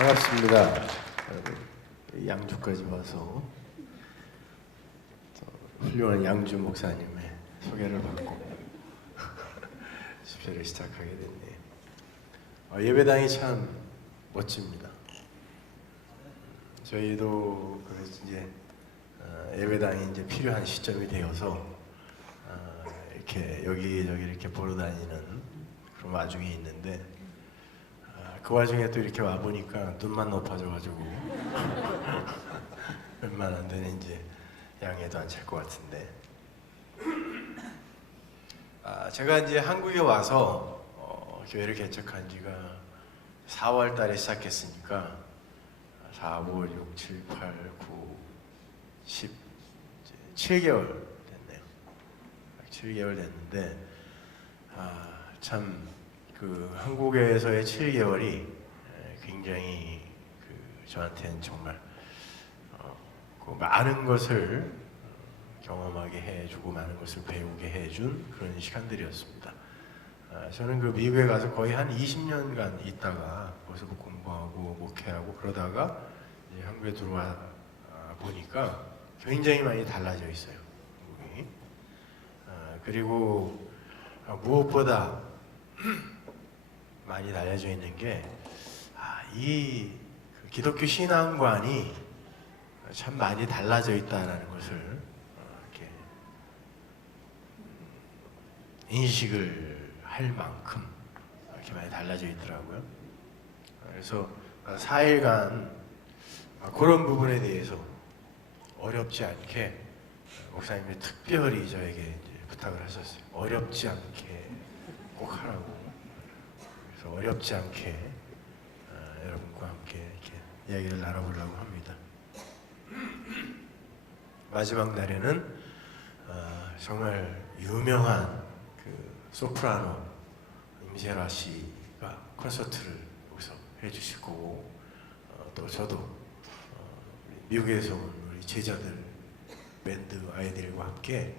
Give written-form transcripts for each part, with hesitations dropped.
반갑습니다. 양주까지 와서 훌륭한 양주 목사님의 소개를 받고 집회를 시작하게 됐네요. 예배당이 참 멋집니다. 저희도 그래서 이제 예배당이 이제 필요한 시점이 되어서 이렇게 여기저기 이렇게 보러 다니는 그런 와중에 있는데 그 와중에 또 이렇게 와 보니까 눈만 높아져가지고 얼마나 안 되는지 양해도 안 찰 것 같은데 제가 이제 한국에 와서 교회를 개척한 지가 4월 달에 시작했으니까 4, 5, 6, 7, 8, 9, 10, 7개월 됐네요. 7개월 됐는데 참 그 한국에서의 7개월이 굉장히 저한테는 정말 그 많은 것을 경험하게 해주고 많은 것을 배우게 해준 그런 시간들이었습니다. 저는 그 미국에 가서 거의 한 20년간 있다가 거기서 공부하고 목회하고 그러다가 이제 한국에 들어와 보니까 굉장히 많이 달라져 있어요. 한국이. 그리고 무엇보다 많이 달라져 있는 게 이 기독교 신앙관이 참 많이 달라져 있다는 것을 이렇게 인식을 할 만큼 이렇게 많이 달라져 있더라고요. 그래서 4일간 그런 부분에 대해서 어렵지 않게 목사님이 특별히 저에게 이제 부탁을 하셨어요. 어렵지 않게 꼭 하라고. 그래서 어렵지 않게 여러분과 함께 이렇게 이야기를 나눠보려고 합니다. 마지막 날에는 정말 유명한 그 소프라노 임세라 씨가 콘서트를 여기서 해주실 거고 또 저도 미국에서 온 우리 제자들 밴드 아이들과 함께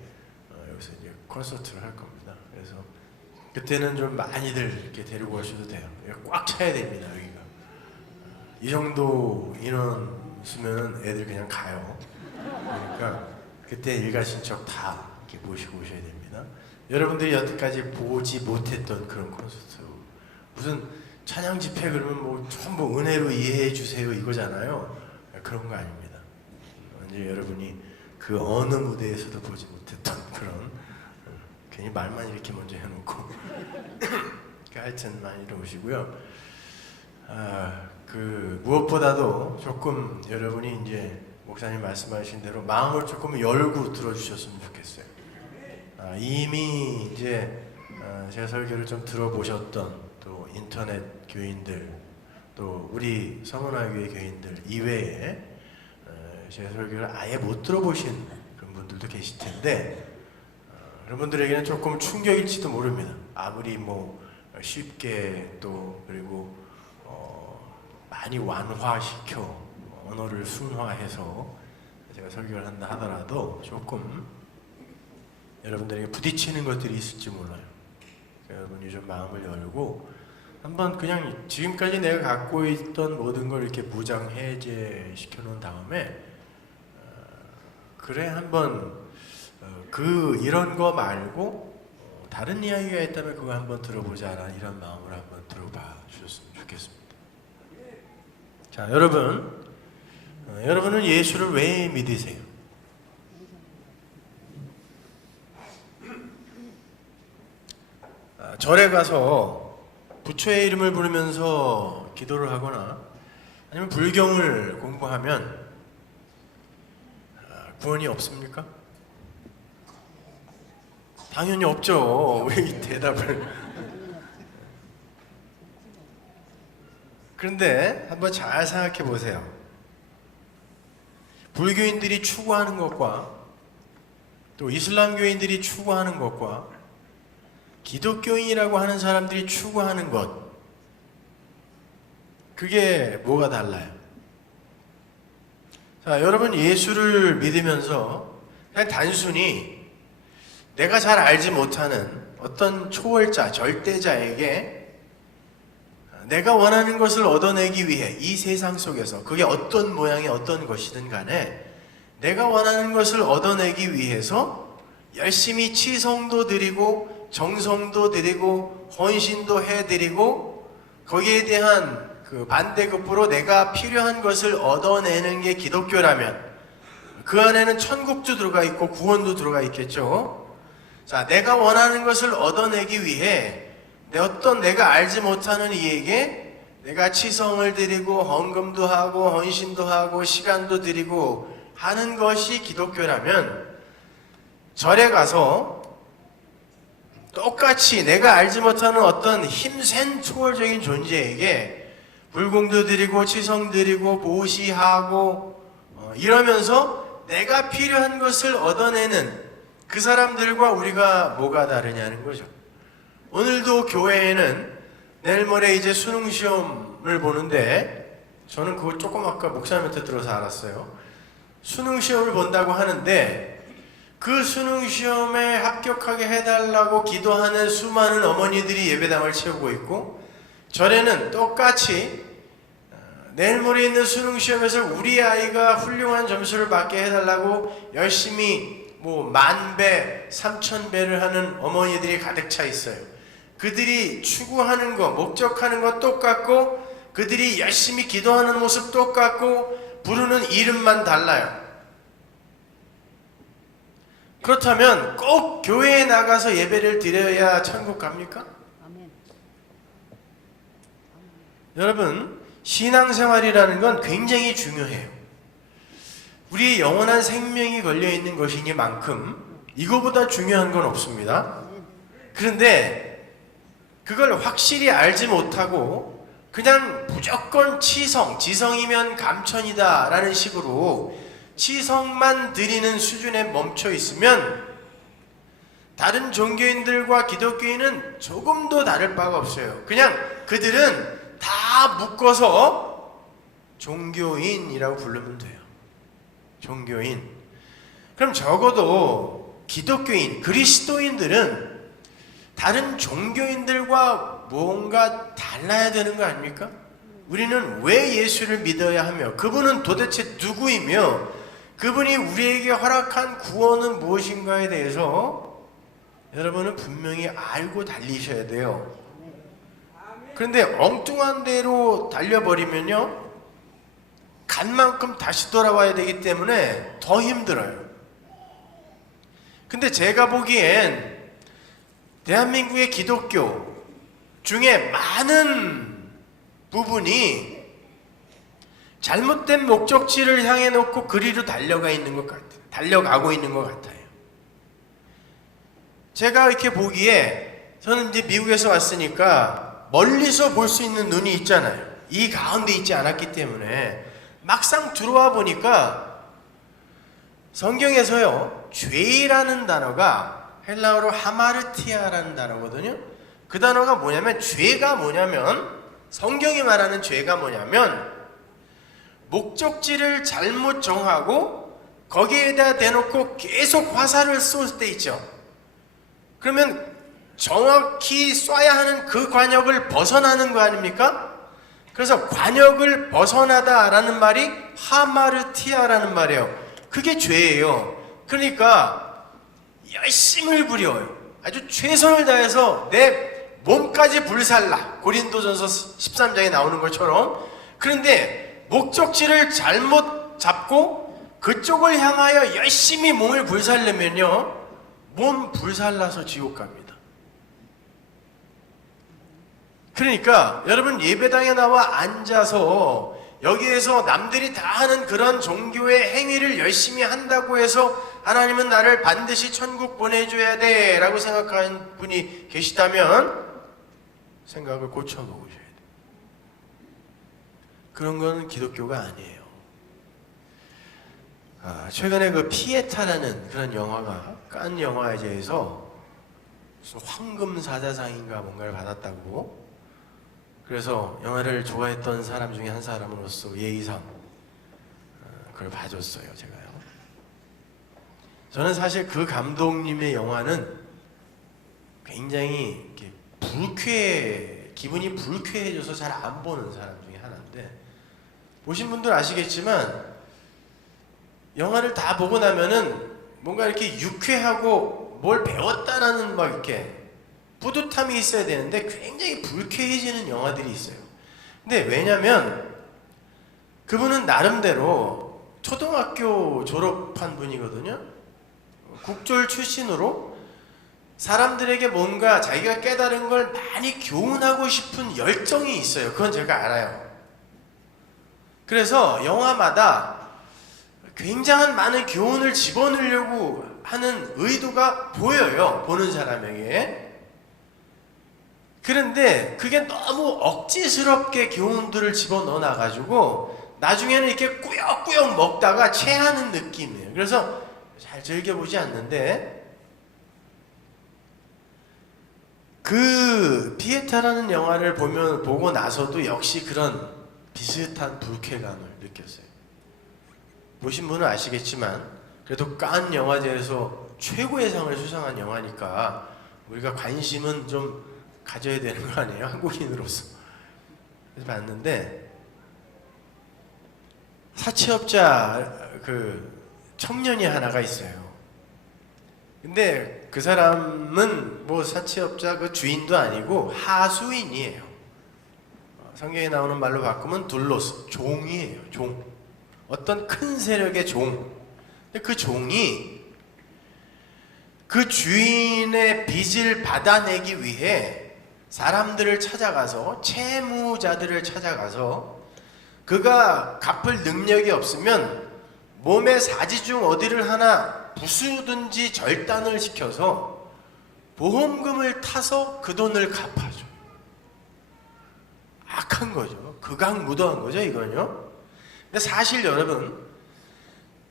여기서 이제 콘서트를 할 겁니다. 그래서 그때는 좀 많이들 이렇게 데리고 오셔도 돼요. 꽉 차야 됩니다. 여기가 이 정도 인원 있으면 애들 그냥 가요. 그러니까 그때 일가신척 다 이렇게 모시고 오셔야 됩니다. 여러분들이 여태까지 보지 못했던 그런 콘서트, 무슨 찬양 집회 그러면 뭐 전부 은혜로 이해해 주세요 이거잖아요. 그런 거 아닙니다. 이제 여러분이 그 어느 무대에서도 보지 못했던 그런 괜히 말만 이렇게 먼저 해놓고 하여튼 많이 들어오시고요. 그 무엇보다도 조금 여러분이 이제 목사님 말씀하신 대로 마음을 조금 열고 들어주셨으면 좋겠어요. 이미 이제 제 설교를 좀 들어보셨던 또 인터넷 교인들 또 우리 서문화교회 교인들 이외에 제 설교를 아예 못 들어보신 그런 분들도 계실 텐데 그런 분들에게는 조금 충격일지도 모릅니다. 아무리 뭐 쉽게 또 그리고 많이 완화시켜 언어를 순화해서 제가 설교를 한다 하더라도 조금 여러분들에게 부딪히는 것들이 있을지 몰라요. 여러분이 좀 마음을 열고 한번 그냥 지금까지 내가 갖고 있던 모든 걸 이렇게 무장 해제시켜 놓은 다음에 그래 한번 이런 거 말고 다른 이야기가 있다면 그거 한번 들어보자 이런 마음으로 한번 들어봐 주셨으면 좋겠습니다. 자, 여러분은 예수를 왜 믿으세요? 절에 가서 부처의 이름을 부르면서 기도를 하거나 아니면 불경을 공부하면 구원이 없습니까? 당연히 없죠. 왜 이 대답을? 그런데 한번 잘 생각해 보세요. 불교인들이 추구하는 것과 또 이슬람교인들이 추구하는 것과 기독교인이라고 하는 사람들이 추구하는 것, 그게 뭐가 달라요? 자, 여러분 예수를 믿으면서 그냥 단순히 내가 잘 알지 못하는 어떤 초월자, 절대자에게 내가 원하는 것을 얻어내기 위해 이 세상 속에서 그게 어떤 모양의 어떤 것이든 간에 내가 원하는 것을 얻어내기 위해서 열심히 치성도 드리고 정성도 드리고 헌신도 해드리고 거기에 대한 그 반대급부로 내가 필요한 것을 얻어내는 게 기독교라면 그 안에는 천국도 들어가 있고 구원도 들어가 있겠죠. 자, 내가 원하는 것을 얻어내기 위해 내가 알지 못하는 이에게 내가 치성을 드리고 헌금도 하고 헌신도 하고 시간도 드리고 하는 것이 기독교라면 절에 가서 똑같이 내가 알지 못하는 어떤 힘센 초월적인 존재에게 불공도 드리고 치성 드리고 보시하고 이러면서 내가 필요한 것을 얻어내는 그 사람들과 우리가 뭐가 다르냐는 거죠. 오늘도 교회에는 내일 모레 이제 수능 시험을 보는데 저는 그걸 조금 아까 목사님한테 들어서 알았어요. 수능 시험을 본다고 하는데 그 수능 시험에 합격하게 해달라고 기도하는 수많은 어머니들이 예배당을 채우고 있고 절에는 똑같이 내일 모레 있는 수능 시험에서 우리 아이가 훌륭한 점수를 받게 해달라고 열심히 뭐 10,000배, 3,000배를 하는 어머니들이 가득 차 있어요. 그들이 추구하는 것, 목적하는 것 똑같고 그들이 열심히 기도하는 모습 똑같고 부르는 이름만 달라요. 그렇다면 꼭 교회에 나가서 예배를 드려야 천국 갑니까? 아멘. 여러분, 신앙생활이라는 건 굉장히 중요해요. 우리의 영원한 생명이 걸려있는 것이니만큼 이거보다 중요한 건 없습니다. 그런데 그걸 확실히 알지 못하고 그냥 무조건 지성이면 감천이다 라는 식으로 치성만 드리는 수준에 멈춰 있으면 다른 종교인들과 기독교인은 조금도 다를 바가 없어요. 그냥 그들은 다 묶어서 종교인이라고 부르면 돼요. 종교인. 그럼 적어도 기독교인, 그리스도인들은 다른 종교인들과 뭔가 달라야 되는 거 아닙니까? 우리는 왜 예수를 믿어야 하며 그분은 도대체 누구이며 그분이 우리에게 허락한 구원은 무엇인가에 대해서 여러분은 분명히 알고 달리셔야 돼요. 그런데 엉뚱한 대로 달려버리면요 간 만큼 다시 돌아와야 되기 때문에 더 힘들어요. 근데 제가 보기엔 대한민국의 기독교 중에 많은 부분이 잘못된 목적지를 향해 놓고 그리로 달려가고 있는 것 같아요. 제가 이렇게 보기에 저는 이제 미국에서 왔으니까 멀리서 볼 수 있는 눈이 있잖아요. 이 가운데 있지 않았기 때문에 막상 들어와 보니까 성경에서요 죄라는 단어가 헬라어로 하마르티아라는 단어거든요. 그 단어가 뭐냐면 죄가 뭐냐면 성경이 말하는 죄가 뭐냐면 목적지를 잘못 정하고 거기에다 대놓고 계속 화살을 쏠 때 있죠. 그러면 정확히 쏴야 하는 그 관역을 벗어나는 거 아닙니까? 그래서 관역을 벗어나다라는 말이 하마르티아라는 말이에요. 그게 죄예요. 그러니까 열심을 부려요. 아주 최선을 다해서 내 몸까지 불살라. 고린도전서 13장에 나오는 것처럼. 그런데 목적지를 잘못 잡고 그쪽을 향하여 열심히 몸을 불살르면요 몸 불살라서 지옥 갑니다. 그러니까 여러분 예배당에 나와 앉아서 여기에서 남들이 다 하는 그런 종교의 행위를 열심히 한다고 해서 하나님은 나를 반드시 천국 보내줘야 돼 라고 생각하는 분이 계시다면 생각을 고쳐놓으셔야 돼요. 그런 건 기독교가 아니에요. 최근에 그 피에타라는 그런 영화가 칸 영화제에서 황금사자상인가 뭔가를 받았다고. 그래서 영화를 좋아했던 사람 중에 한 사람으로서 예의상 그걸 봐줬어요. 제가요. 저는 사실 그 감독님의 영화는 굉장히 이렇게 불쾌 기분이 불쾌해져서 잘 안 보는 사람 중에 하나인데, 보신 분들 아시겠지만 영화를 다 보고 나면은 뭔가 이렇게 유쾌하고 뭘 배웠다라는 막 이렇게 뿌듯함이 있어야 되는데 굉장히 불쾌해지는 영화들이 있어요. 근데 왜냐면 그분은 나름대로 초등학교 졸업한 분이거든요. 국졸 출신으로 사람들에게 뭔가 자기가 깨달은 걸 많이 교훈하고 싶은 열정이 있어요. 그건 제가 알아요. 그래서 영화마다 굉장한 많은 교훈을 집어넣으려고 하는 의도가 보여요, 보는 사람에게. 그런데 그게 너무 억지스럽게 교훈들을 집어넣어 놔가지고 나중에는 이렇게 꾸역꾸역 먹다가 체하는 느낌이에요. 그래서 잘 즐겨보지 않는데, 그 피에타라는 영화를 보고 나서도 역시 그런 비슷한 불쾌감을 느꼈어요. 보신 분은 아시겠지만 그래도 칸 영화제에서 최고의 상을 수상한 영화니까 우리가 관심은 좀 가져야 되는 거 아니에요? 한국인으로서. 그래서 봤는데, 사채업자 그 청년이 하나가 있어요. 근데 그 사람은 뭐 사채업자 그 주인도 아니고 하수인이에요. 성경에 나오는 말로 바꾸면 둘로스, 종이에요. 종. 어떤 큰 세력의 종. 근데 그 종이 그 주인의 빚을 받아내기 위해 사람들을 찾아가서, 채무자들을 찾아가서 그가 갚을 능력이 없으면 몸의 사지 중 어디를 하나 부수든지 절단을 시켜서 보험금을 타서 그 돈을 갚아줘. 악한 거죠. 극악무도한 거죠, 이건요. 근데 사실 여러분,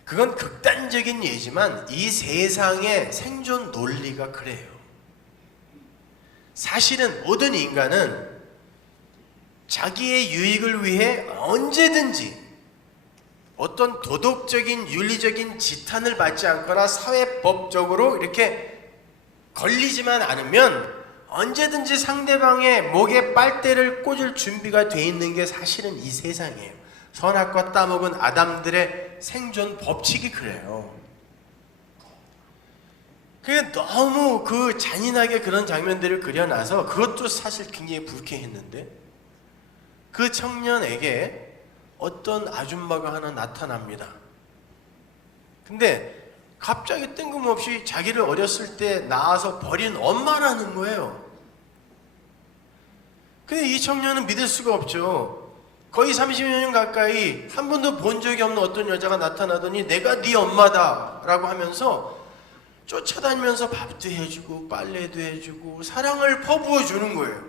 그건 극단적인 예지만 이 세상의 생존 논리가 그래요. 사실은 모든 인간은 자기의 유익을 위해 언제든지 어떤 도덕적인 윤리적인 지탄을 받지 않거나 사회법적으로 이렇게 걸리지만 않으면 언제든지 상대방의 목에 빨대를 꽂을 준비가 돼 있는 게 사실은 이 세상이에요. 선악과 따먹은 아담들의 생존 법칙이 그래요. 그게 너무 그 잔인하게 그런 장면들을 그려놔서 그것도 사실 굉장히 불쾌했는데, 그 청년에게 어떤 아줌마가 하나 나타납니다. 근데 갑자기 뜬금없이 자기를 어렸을 때 낳아서 버린 엄마라는 거예요. 근데 이 청년은 믿을 수가 없죠. 거의 30여 년 가까이 한 번도 본 적이 없는 어떤 여자가 나타나더니 내가 네 엄마다 라고 하면서 쫓아다니면서 밥도 해주고 빨래도 해주고 사랑을 퍼부어 주는 거예요.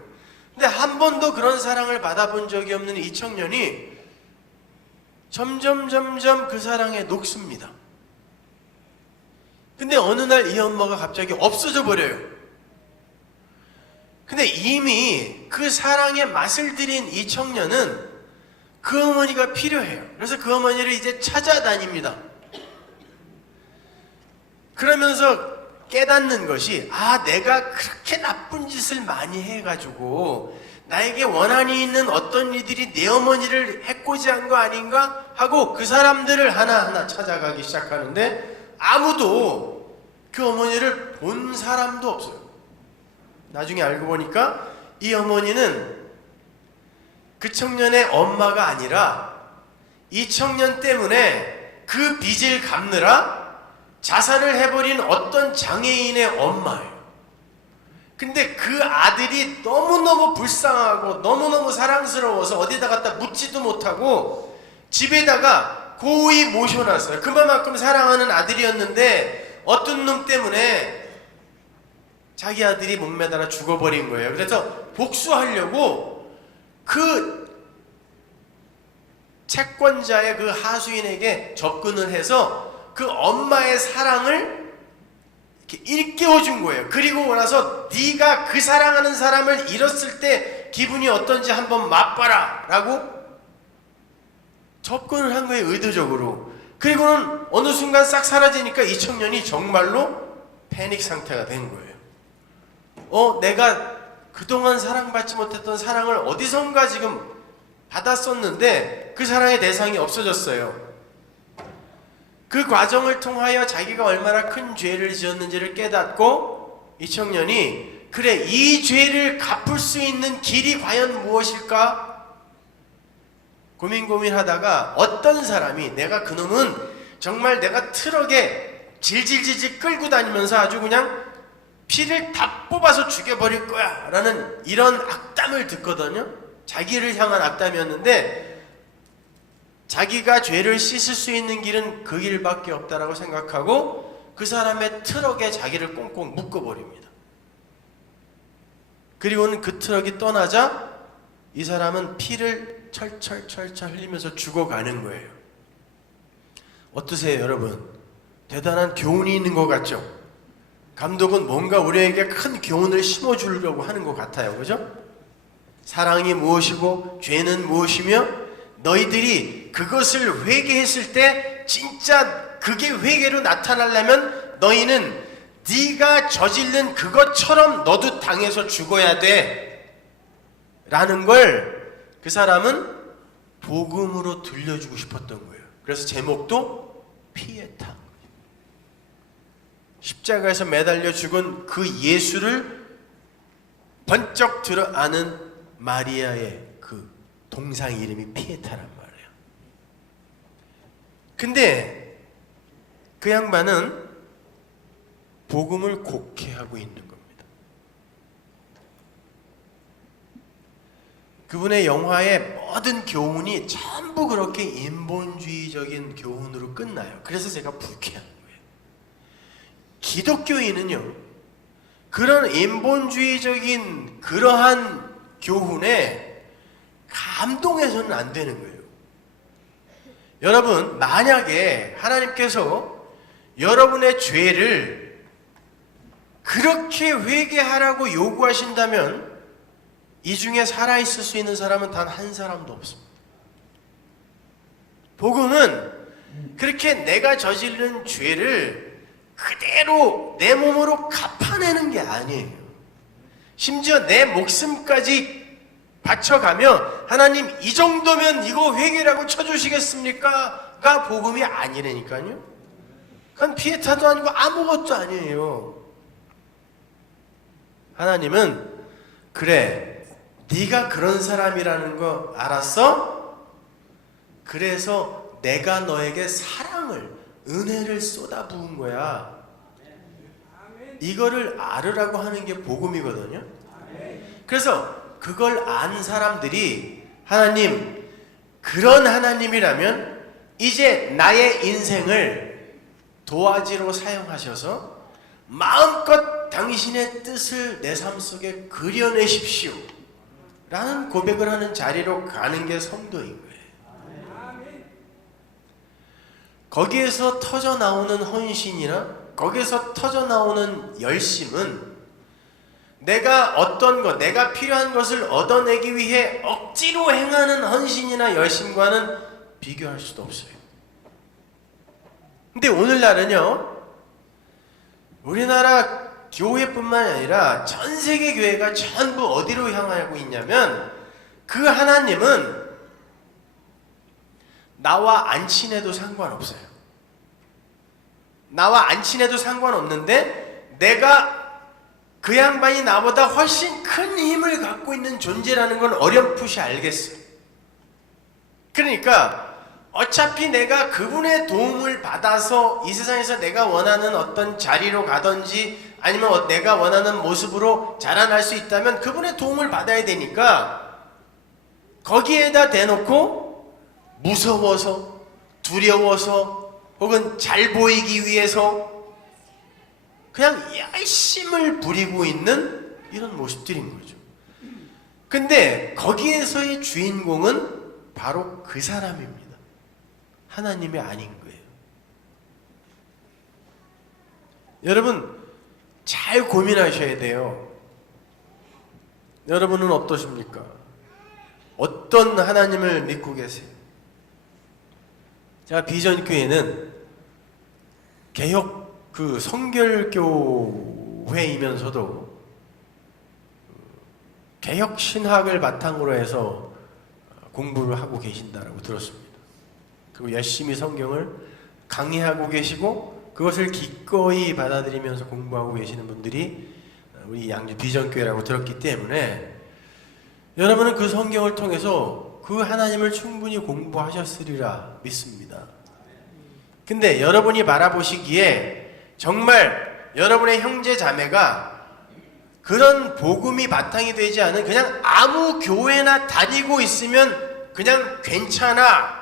근데 한 번도 그런 사랑을 받아본 적이 없는 이 청년이 점점 그 사랑에 녹습니다. 근데 어느 날 이 엄마가 갑자기 없어져 버려요. 근데 이미 그 사랑의 맛을 들인 이 청년은 그 어머니가 필요해요. 그래서 그 어머니를 이제 찾아다닙니다. 그러면서 깨닫는 것이, 아, 내가 그렇게 나쁜 짓을 많이 해가지고 나에게 원한이 있는 어떤 이들이 내 어머니를 해코지한 거 아닌가 하고 그 사람들을 하나하나 찾아가기 시작하는데 아무도 그 어머니를 본 사람도 없어요. 나중에 알고 보니까 이 어머니는 그 청년의 엄마가 아니라 이 청년 때문에 그 빚을 갚느라 자살을 해버린 어떤 장애인의 엄마예요. 근데 그 아들이 너무너무 불쌍하고 너무너무 사랑스러워서 어디다 갖다 묻지도 못하고 집에다가 고이 모셔놨어요. 그만큼 사랑하는 아들이었는데 어떤 놈 때문에 자기 아들이 목매달아 죽어버린 거예요. 그래서 복수하려고 그 채권자의 그 하수인에게 접근을 해서 그 엄마의 사랑을 이렇게 일깨워 준 거예요. 그리고 나서 네가 그 사랑하는 사람을 잃었을 때 기분이 어떤지 한번 맛봐라 라고 접근을 한 거예요, 의도적으로. 그리고는 어느 순간 싹 사라지니까 이 청년이 정말로 패닉 상태가 된 거예요. 내가 그동안 사랑받지 못했던 사랑을 어디선가 지금 받았었는데 그 사랑의 대상이 없어졌어요. 그 과정을 통하여 자기가 얼마나 큰 죄를 지었는지를 깨닫고 이 청년이 그래, 이 죄를 갚을 수 있는 길이 과연 무엇일까? 고민하다가 어떤 사람이 내가 그놈은 정말 내가 트럭에 질질질질 끌고 다니면서 아주 그냥 피를 다 뽑아서 죽여버릴 거야 라는 이런 악담을 듣거든요. 자기를 향한 악담이었는데 자기가 죄를 씻을 수 있는 길은 그 길밖에 없다라고 생각하고 그 사람의 트럭에 자기를 꽁꽁 묶어버립니다. 그리고는 그 트럭이 떠나자 이 사람은 피를 철철 흘리면서 죽어가는 거예요. 어떠세요, 여러분? 대단한 교훈이 있는 것 같죠? 감독은 뭔가 우리에게 큰 교훈을 심어주려고 하는 것 같아요. 그죠? 사랑이 무엇이고 죄는 무엇이며 너희들이 그것을 회개했을 때 진짜 그게 회개로 나타나려면 너희는 네가 저지른 그것처럼 너도 당해서 죽어야 돼 라는 걸 그 사람은 복음으로 들려주고 싶었던 거예요. 그래서 제목도 피에타, 십자가에서 매달려 죽은 그 예수를 번쩍 들어 아는 마리아의 그 동상 이름이 피에타란 말이에요. 근데 그 양반은 복음을 곡해하고 있는 겁니다. 그분의 영화의 모든 교훈이 전부 그렇게 인본주의적인 교훈으로 끝나요. 그래서 제가 불쾌한 거예요. 기독교인은요, 그런 인본주의적인 그러한 교훈에 감동해서는 안 되는 거예요. 여러분, 만약에 하나님께서 여러분의 죄를 그렇게 회개하라고 요구하신다면 이 중에 살아있을 수 있는 사람은 단 한 사람도 없습니다. 복음은 그렇게 내가 저지른 죄를 그대로 내 몸으로 갚아내는 게 아니에요. 심지어 내 목숨까지 바쳐가며 하나님 이 정도면 이거 회개라고 쳐주시겠습니까? 가 복음이 아니라니까요. 그건 피에타도 아니고 아무것도 아니에요. 하나님은 그래, 네가 그런 사람이라는 거 알았어? 그래서 내가 너에게 사랑을, 은혜를 쏟아부은 거야. 이거를 알으라고 하는 게 복음이거든요. 그래서 그걸 안 사람들이 하나님, 그런 하나님이라면 이제 나의 인생을 도화지로 사용하셔서 마음껏 당신의 뜻을 내 삶 속에 그려내십시오 라는 고백을 하는 자리로 가는 게 성도인 거예요. 거기에서 터져 나오는 헌신이나 거기에서 터져 나오는 열심은 내가 어떤 것, 내가 필요한 것을 얻어내기 위해 억지로 행하는 헌신이나 열심과는 비교할 수도 없어요. 근데 오늘날은요, 우리나라 교회뿐만 아니라 전 세계 교회가 전부 어디로 향하고 있냐면 그 하나님은 나와 안 친해도 상관없어요. 나와 안 친해도 상관없는데 내가 그 양반이 나보다 훨씬 큰 힘을 갖고 있는 존재라는 건 어렴풋이 알겠어요. 그러니까 어차피 내가 그분의 도움을 받아서 이 세상에서 내가 원하는 어떤 자리로 가든지 아니면 내가 원하는 모습으로 자라날 수 있다면 그분의 도움을 받아야 되니까 거기에다 대놓고 무서워서, 두려워서, 혹은 잘 보이기 위해서 그냥 열심을 부리고 있는 이런 모습들인 거죠. 근데 거기에서의 주인공은 바로 그 사람입니다. 하나님이 아닌 거예요. 여러분, 잘 고민하셔야 돼요. 여러분은 어떠십니까? 어떤 하나님을 믿고 계세요? 제가 비전교회는 개혁 성결교회이면서도 개혁 신학을 바탕으로 해서 공부를 하고 계신다라고 들었습니다. 그리고 열심히 성경을 강의하고 계시고 그것을 기꺼이 받아들이면서 공부하고 계시는 분들이 우리 양주 비전교회라고 들었기 때문에 여러분은 그 성경을 통해서 그 하나님을 충분히 공부하셨으리라 믿습니다. 근데 여러분이 바라보시기에 정말 여러분의 형제 자매가 그런 복음이 바탕이 되지 않은 그냥 아무 교회나 다니고 있으면 그냥 괜찮아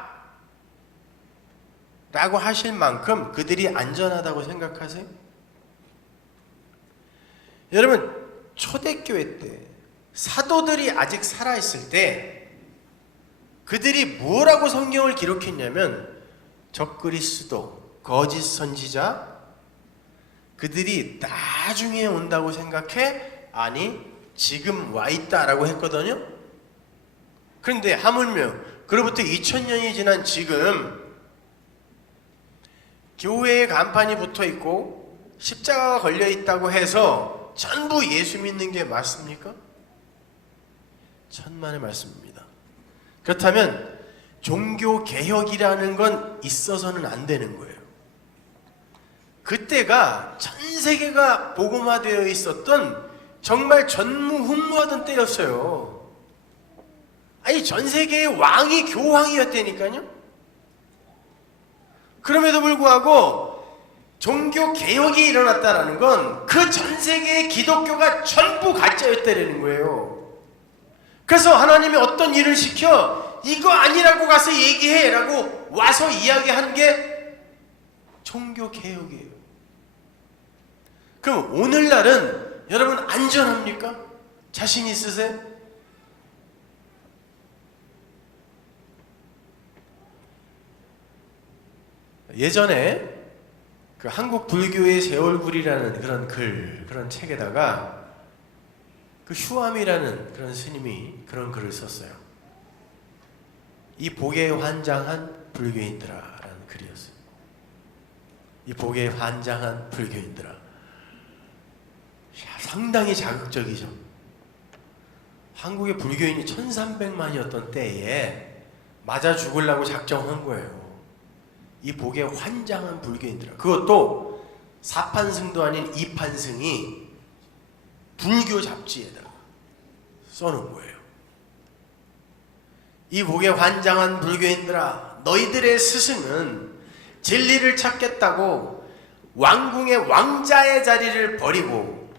라고 하실 만큼 그들이 안전하다고 생각하세요? 여러분, 초대교회 때 사도들이 아직 살아있을 때 그들이 뭐라고 성경을 기록했냐면 적그리스도, 거짓 선지자, 그들이 나중에 온다고 생각해? 아니, 지금 와 있다라고 했거든요. 그런데 하물며 그로부터 2000년이 지난 지금 교회에 간판이 붙어 있고 십자가가 걸려 있다고 해서 전부 예수 믿는 게 맞습니까? 천만의 말씀입니다. 그렇다면 종교 개혁이라는 건 있어서는 안 되는 거예요. 그때가 전 세계가 복음화되어 있었던 정말 전무후무하던 때였어요. 아니, 전 세계의 왕이 교황이었다니까요. 그럼에도 불구하고 종교 개혁이 일어났다는 건 그 전 세계의 기독교가 전부 가짜였다는 거예요. 그래서 하나님이 어떤 일을 시켜 이거 아니라고 가서 얘기해 라고 와서 이야기하는 게 종교 개혁이에요. 그럼 오늘날은 여러분 안전합니까? 자신 있으세요? 예전에 그 한국 불교의 세월굴이라는 그런 책에다가 그 휴암이라는 그런 스님이 그런 글을 썼어요. 이 복에 환장한 불교인들아라는 글이었어요. 이 복에 환장한 불교인들아. 상당히 자극적이죠. 한국의 불교인이 1300만이었던 때에 맞아 죽으려고 작정한 거예요. 이 복에 환장한 불교인들아. 그것도 사판승도 아닌 이판승이 불교 잡지에다가 써놓은 거예요. 이 복에 환장한 불교인들아, 너희들의 스승은 진리를 찾겠다고 왕궁의 왕자의 자리를 버리고,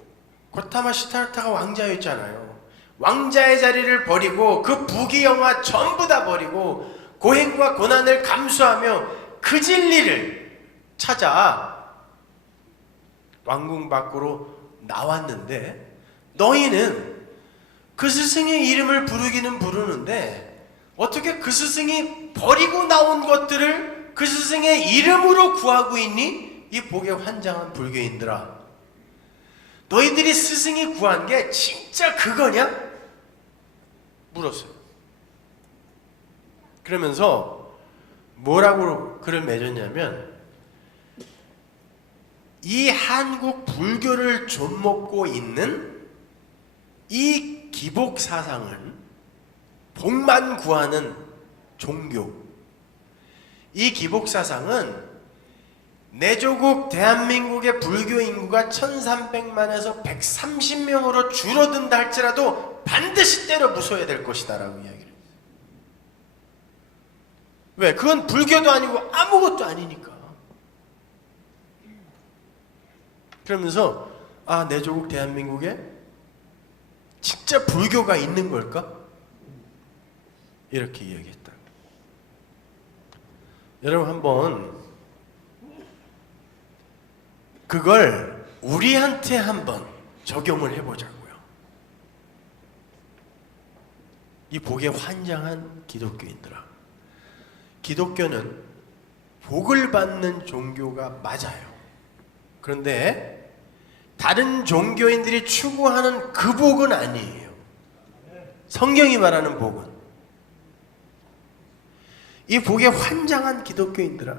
고타마 시타르타가 왕자였잖아요. 왕자의 자리를 버리고 그 부귀영화 전부 다 버리고 고행과 고난을 감수하며 그 진리를 찾아 왕궁 밖으로 나왔는데, 너희는 그 스승의 이름을 부르기는 부르는데 어떻게 그 스승이 버리고 나온 것들을 그 스승의 이름으로 구하고 있니? 이 복에 환장한 불교인들아, 너희들이 스승이 구한 게 진짜 그거냐? 물었어요. 그러면서 뭐라고 글을 맺었냐면, 이 한국 불교를 좀먹고 있는 이 기복 사상은 복만 구하는 종교. 이 기복 사상은 내 조국 대한민국의 불교 인구가 1300만에서 130명으로 줄어든다 할지라도 반드시 때려 부숴야 될 것이다 라고 이야기를 했어요. 왜? 그건 불교도 아니고 아무것도 아니니까. 그러면서 내 조국 대한민국에 진짜 불교가 있는 걸까? 이렇게 이야기했다. 여러분 한번 그걸 우리한테 한번 적용을 해보자고요. 이 복에 환장한 기독교인들아, 기독교는 복을 받는 종교가 맞아요. 그런데 다른 종교인들이 추구하는 그 복은 아니에요. 성경이 말하는 복은, 이 복에 환장한 기독교인들아,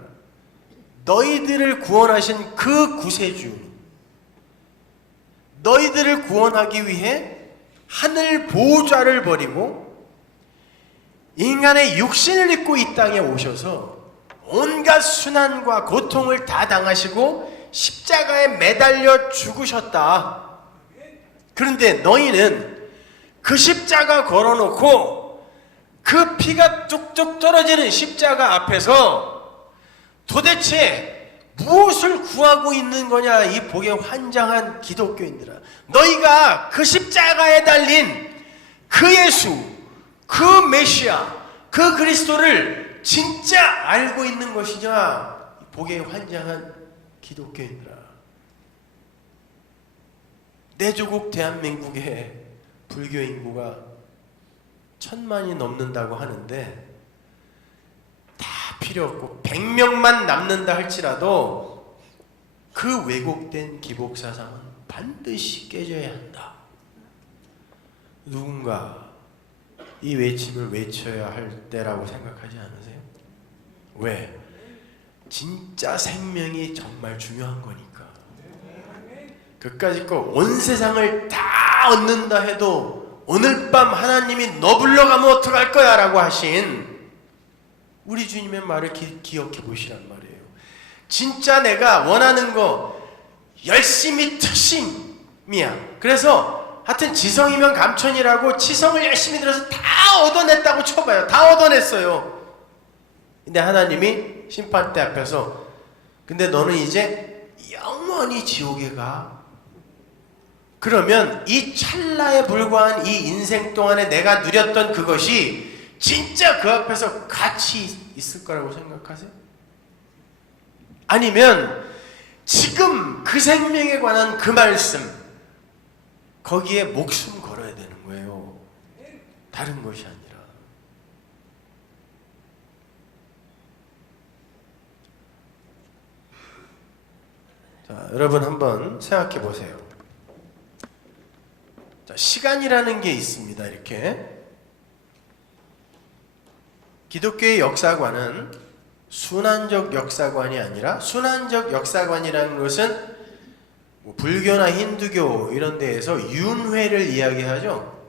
너희들을 구원하신 그 구세주, 너희들을 구원하기 위해 하늘 보좌를 버리고 인간의 육신을 입고 이 땅에 오셔서 온갖 순환과 고통을 다 당하시고 십자가에 매달려 죽으셨다. 그런데 너희는 그 십자가 걸어놓고 그 피가 뚝뚝 떨어지는 십자가 앞에서 도대체 무엇을 구하고 있는 거냐, 이 복에 환장한 기독교인들아. 너희가 그 십자가에 달린 그 예수, 그 메시아, 그 그리스도를 진짜 알고 있는 것이냐, 복에 환장한 기독교인들아. 내 조국 대한민국의 불교 인구가 1000만이 넘는다고 하는데 다 필요 없고 100명만 남는다 할지라도 그 왜곡된 기복사상은 반드시 깨져야 한다. 누군가 이 외침을 외쳐야 할 때라고 생각하지 않으세요? 왜? 진짜 생명이 정말 중요한 거니까. 그까짓 거 온 세상을 다 얻는다 해도 오늘 밤 하나님이 너 불러가면 어떡할 거야 라고 하신 우리 주님의 말을 기억해 보시란 말이에요. 진짜 내가 원하는 거 열심히 특심이야. 그래서 하여튼 지성이면 감천이라고 지성을 열심히 들어서 다 얻어냈다고 쳐봐요. 다 얻어냈어요. 근데 하나님이 심판대 앞에서 근데 너는 이제 영원히 지옥에 가. 그러면 이 찰나에 불과한 이 인생 동안에 내가 누렸던 그것이 진짜 그 앞에서 가치 있을 거라고 생각하세요? 아니면 지금 그 생명에 관한 그 말씀 거기에 목숨 걸어야 되는 거예요. 다른 것이 아니라. 자, 여러분 한번 생각해 보세요. 자, 시간이라는 게 있습니다. 이렇게 기독교의 역사관은 순환적 역사관이 아니라, 순환적 역사관이라는 것은 뭐 불교나 힌두교 이런 데에서 윤회를 이야기하죠.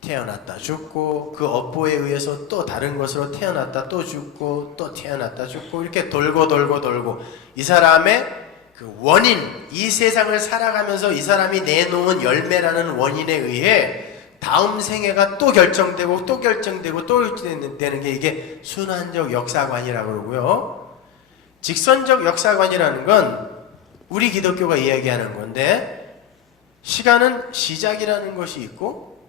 태어났다 죽고 그 업보에 의해서 또 다른 것으로 태어났다 또 죽고 또 태어났다 죽고 이렇게 돌고 이 사람의 그 원인, 이 세상을 살아가면서 이 사람이 내놓은 열매라는 원인에 의해 다음 생애가 또 결정되고 또 결정되고 또 되는 게 이게 순환적 역사관이라고 그러고요. 직선적 역사관이라는 건 우리 기독교가 이야기하는 건데, 시간은 시작이라는 것이 있고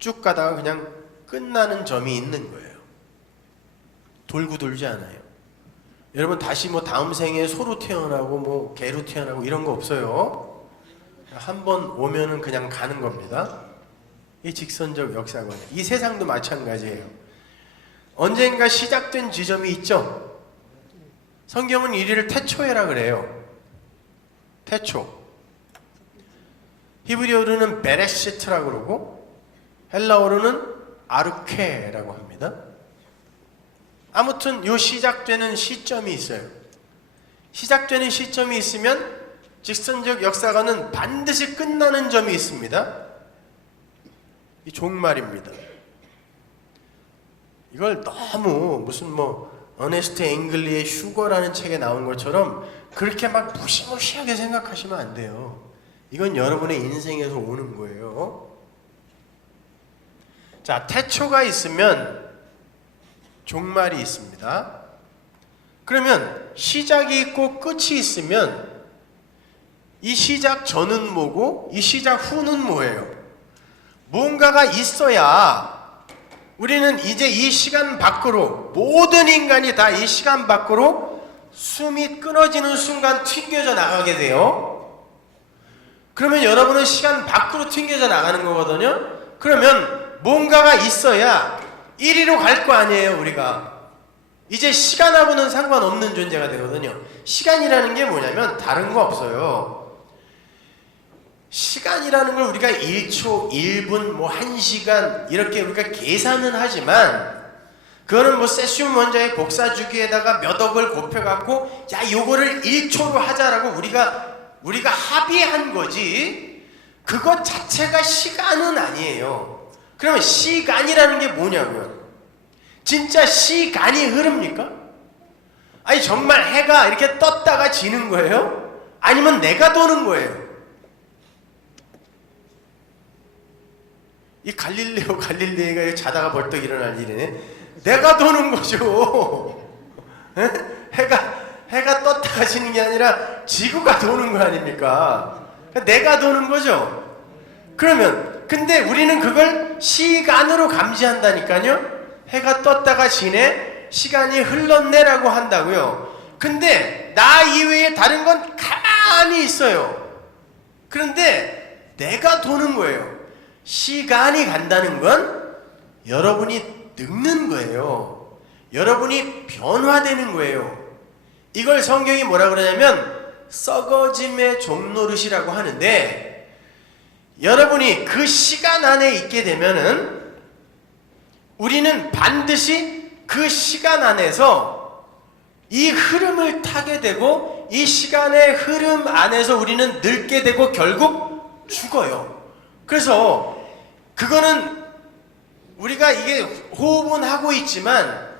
쭉 가다가 그냥 끝나는 점이 있는 거예요. 돌고 돌지 않아요. 여러분 다시 뭐 다음 생에 소로 태어나고 뭐 개로 태어나고 이런 거 없어요. 한 번 오면은 그냥 가는 겁니다. 이 직선적 역사관. 이 세상도 마찬가지예요. 언젠가 시작된 지점이 있죠. 성경은 이리를 태초에라 그래요. 태초. 히브리어로는 베레시트라고 그러고 헬라어로는 아르케라고 합니다. 아무튼 요 시작되는 시점이 있어요. 시작되는 시점이 있으면 직선적 역사관은 반드시 끝나는 점이 있습니다. 이 종말입니다. 이걸 너무 무슨 뭐 어네스트 앵글리의 휴거라는 책에 나온 것처럼 그렇게 막 무시무시하게 생각하시면 안 돼요. 이건 여러분의 인생에서 오는 거예요. 자, 태초가 있으면 종말이 있습니다. 그러면 시작이 있고 끝이 있으면 이 시작 전은 뭐고 이 시작 후는 뭐예요? 뭔가가 있어야 우리는 이제 이 시간 밖으로, 모든 인간이 다 이 시간 밖으로 숨이 끊어지는 순간 튕겨져 나가게 돼요. 그러면 여러분은 시간 밖으로 튕겨져 나가는 거거든요. 그러면 뭔가가 있어야 이리로 갈 거 아니에요. 우리가 이제 시간하고는 상관없는 존재가 되거든요. 시간이라는 게 뭐냐면 다른 거 없어요. 시간이라는 걸 우리가 1초, 1분, 뭐 1시간 이렇게 우리가 계산은 하지만 그거는 뭐 세슘 원자의 복사주기에다가 몇 억을 곱해갖고 야 요거를 1초로 하자라고 우리가 합의한 거지. 그것 자체가 시간은 아니에요. 그러면 시간이라는 게 뭐냐고요? 진짜 시간이 흐릅니까? 아니 정말 해가 이렇게 떴다가 지는 거예요? 아니면 내가 도는 거예요? 이 갈릴레이가 자다가 벌떡 일어날 일이네. 내가 도는 거죠. 에? 해가 떴다가 지는 게 아니라 지구가 도는 거 아닙니까? 내가 도는 거죠. 그러면 근데 우리는 그걸 시간으로 감지한다니까요. 해가 떴다가 지네, 시간이 흘렀네라고 한다고요. 근데 나 이외에 다른 건 가만히 있어요. 그런데 내가 도는 거예요. 시간이 간다는 건 여러분이 늙는 거예요. 여러분이 변화되는 거예요. 이걸 성경이 뭐라 그러냐면 썩어짐의 종노릇이라고 하는데, 여러분이 그 시간 안에 있게 되면은 우리는 반드시 그 시간 안에서 이 흐름을 타게 되고, 이 시간의 흐름 안에서 우리는 늙게 되고 결국 죽어요. 그래서 그거는 우리가 이게 호흡은 하고 있지만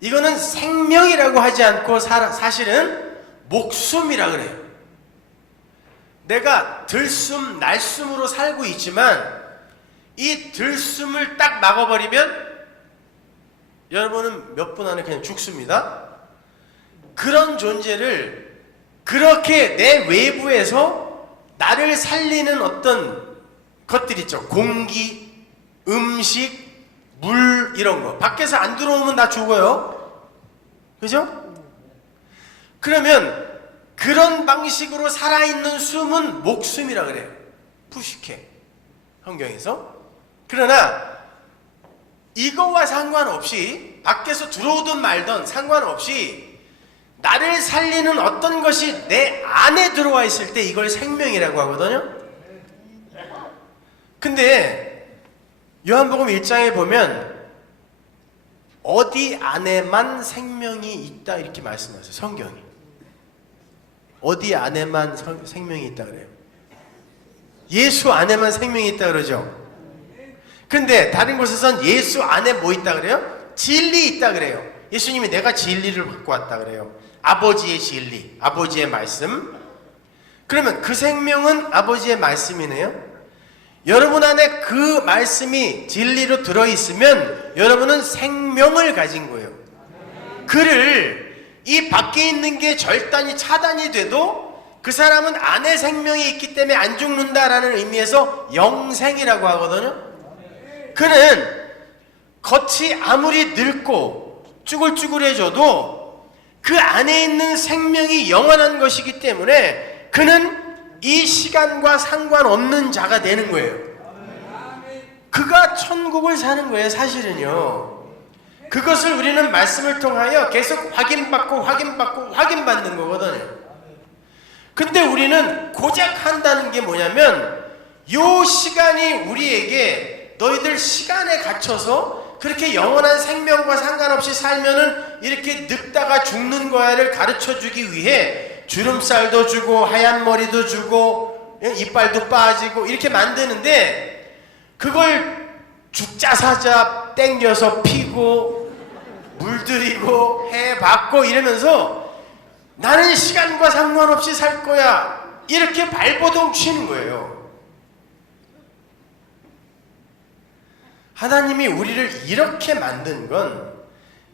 이거는 생명이라고 하지 않고 사실은 목숨이라 그래요. 내가 들숨 날숨으로 살고 있지만 이 들숨을 딱 막아버리면 여러분은 몇 분 안에 그냥 죽습니다. 그런 존재를 그렇게 내 외부에서 나를 살리는 어떤 것들 있죠. 공기, 음식, 물 이런 거. 밖에서 안 들어오면 나 죽어요. 그죠? 그러면 그런 방식으로 살아있는 숨은 목숨이라 그래요. 푸시케 성경에서. 그러나 이거와 상관없이 밖에서 들어오든 말든 상관없이 나를 살리는 어떤 것이 내 안에 들어와 있을 때 이걸 생명이라고 하거든요. 근데 요한복음 1장에 보면 어디 안에만 생명이 있다 이렇게 말씀하세요. 성경이 어디 안에만 생명이 있다 그래요? 예수 안에만 생명이 있다 그러죠. 근데 다른 곳에선 예수 안에 뭐 있다 그래요? 진리 있다 그래요. 예수님이 내가 진리를 갖고 왔다 그래요. 아버지의 진리, 아버지의 말씀. 그러면 그 생명은 아버지의 말씀이네요. 여러분 안에 그 말씀이 진리로 들어있으면 여러분은 생명을 가진 거예요. 그를 이 밖에 있는 게 절단이 차단이 돼도 그 사람은 안에 생명이 있기 때문에 안 죽는다라는 의미에서 영생이라고 하거든요. 그는 겉이 아무리 늙고 쭈글쭈글해져도 그 안에 있는 생명이 영원한 것이기 때문에 그는 이 시간과 상관없는 자가 되는 거예요. 그가 천국을 사는 거예요. 사실은요. 그것을 우리는 말씀을 통하여 계속 확인받는 거거든요. 근데 우리는 고작 한다는 게 뭐냐면 요 시간이 우리에게 너희들 시간에 갇혀서 그렇게 영원한 생명과 상관없이 살면은 이렇게 늙다가 죽는 거야를 가르쳐 주기 위해 주름살도 주고 하얀 머리도 주고 이빨도 빠지고 이렇게 만드는데, 그걸 죽자사자 땡겨서 피고 물들이고 해받고 이러면서 나는 시간과 상관없이 살 거야 이렇게 발버둥 치는 거예요. 하나님이 우리를 이렇게 만든 건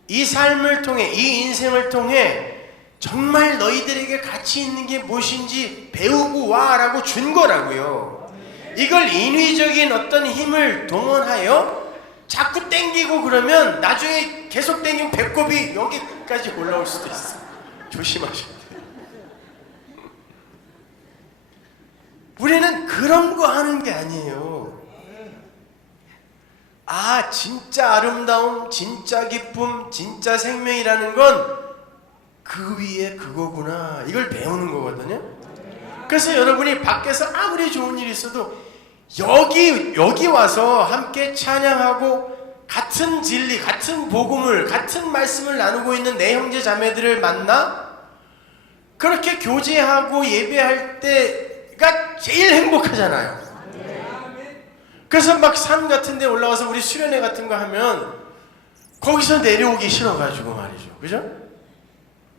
이 삶을 통해, 이 인생을 통해 정말 너희들에게 가치 있는 게 무엇인지 배우고 와 라고 준 거라고요. 이걸 인위적인 어떤 힘을 동원하여 자꾸 땡기고 그러면 나중에 계속 땡기면 배꼽이 여기까지 올라올 수도 있어. 조심하셔야 돼요. 우리는 그런 거 하는 게 아니에요. 아, 진짜 아름다움, 진짜 기쁨, 진짜 생명이라는 건 그 위에 그거구나, 이걸 배우는 거거든요. 그래서 여러분이 밖에서 아무리 좋은 일이 있어도 여기 와서 함께 찬양하고 같은 진리, 같은 복음을, 같은 말씀을 나누고 있는 내 형제 자매들을 만나 그렇게 교제하고 예배할 때가 제일 행복하잖아요. 그래서 막 산 같은 데 올라와서 우리 수련회 같은 거 하면 거기서 내려오기 싫어가지고 말이죠. 그죠?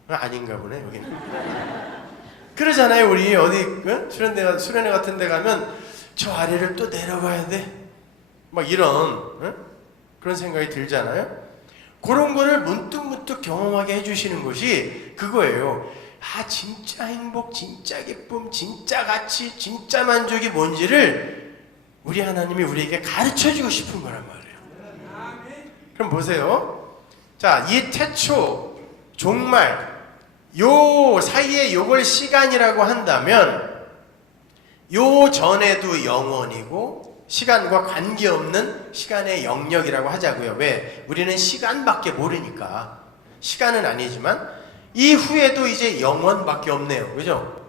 아닌가 보네 여기는. 그러잖아요. 우리 어디 수련회 같은 데 가면 저 아래를 또 내려가야 돼. 막 이런 그런 생각이 들잖아요. 그런 거를 문득문득 경험하게 해주시는 것이 그거예요. 아, 진짜 행복, 진짜 기쁨, 진짜 가치, 진짜 만족이 뭔지를 우리 하나님이 우리에게 가르쳐주고 싶은 거란 말이에요. 그럼 보세요. 자, 이 태초, 종말, 요 사이에 요걸 시간이라고 한다면 요 전에도 영원이고 시간과 관계없는 시간의 영역이라고 하자고요. 왜? 우리는 시간밖에 모르니까. 시간은 아니지만 이후에도 이제 영원밖에 없네요. 그죠?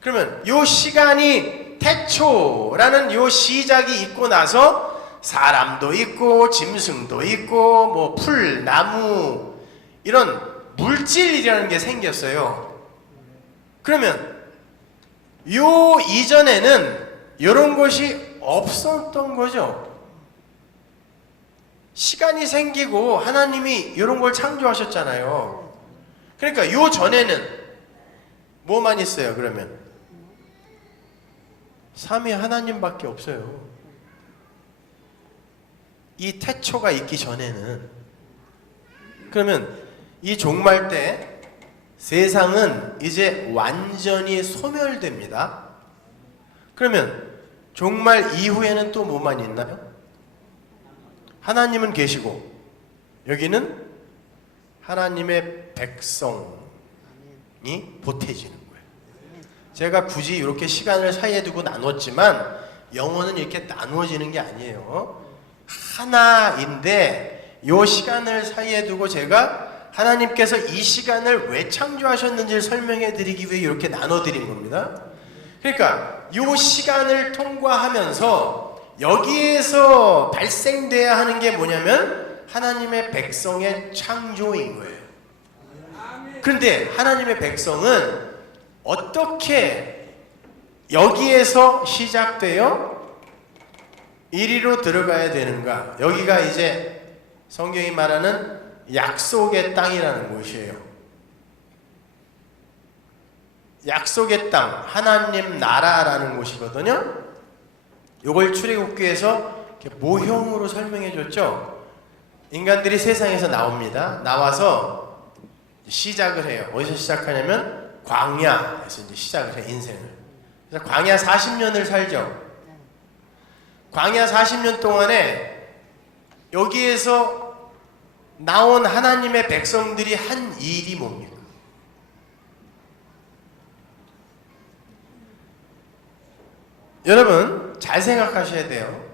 그러면 요 시간이 태초라는 요 시작이 있고 나서 사람도 있고 짐승도 있고 뭐 풀, 나무 이런 물질이라는 게 생겼어요. 그러면 요 이전에는 이런 것이 없었던 거죠. 시간이 생기고 하나님이 이런 걸 창조하셨잖아요. 그러니까 요 전에는 뭐만 있어요? 그러면 삼위 하나님밖에 없어요. 이 태초가 있기 전에는. 그러면 이 종말 때 세상은 이제 완전히 소멸됩니다. 그러면 종말 이후에는 또 뭐만 있나요? 하나님은 계시고 여기는 하나님의 백성이 보태지는 거예요. 제가 굳이 이렇게 시간을 사이에 두고 나눴지만 영혼은 이렇게 나누어지는 게 아니에요. 하나인데 이 시간을 사이에 두고 제가 하나님께서 이 시간을 왜 창조하셨는지를 설명해 드리기 위해 이렇게 나눠 드린 겁니다. 그러니까 이 시간을 통과하면서 여기에서 발생돼야 하는 게 뭐냐면 하나님의 백성의 창조인 거예요. 그런데 하나님의 백성은 어떻게 여기에서 시작되어 이리로 들어가야 되는가? 여기가 이제 성경이 말하는 약속의 땅이라는 곳이에요. 약속의 땅, 하나님 나라라는 곳이거든요. 이걸 출애굽기에서 이렇게 모형으로 설명해 줬죠. 인간들이 세상에서 나옵니다. 나와서 시작을 해요. 어디서 시작하냐면 광야에서 이제 시작을 해요. 인생을. 그래서 광야 40년을 살죠. 광야 40년 동안에 여기에서 나온 하나님의 백성들이 한 일이 뭡니까? 여러분 잘 생각하셔야 돼요.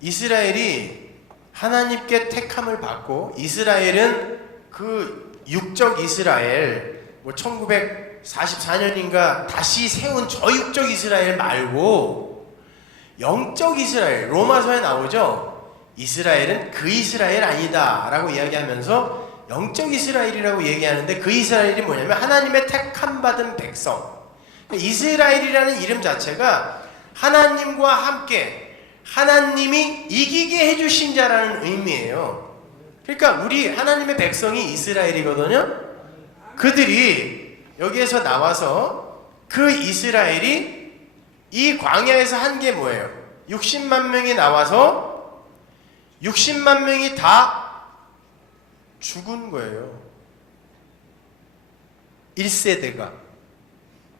이스라엘이 하나님께 택함을 받고 이스라엘은 그 육적 이스라엘 뭐 1944년인가 다시 세운 저 육적 이스라엘 말고 영적 이스라엘, 로마서에 나오죠. 이스라엘은 그 이스라엘 아니다 라고 이야기하면서 영적 이스라엘이라고 얘기하는데 그 이스라엘이 뭐냐면 하나님의 택함 받은 백성. 이스라엘이라는 이름 자체가 하나님과 함께 하나님이 이기게 해주신 자라는 의미예요. 그러니까 우리 하나님의 백성이 이스라엘이거든요. 그들이 여기에서 나와서 그 이스라엘이 이 광야에서 한 게 뭐예요? 60만 명이 나와서 60만 명이 다 죽은 거예요. 1세대가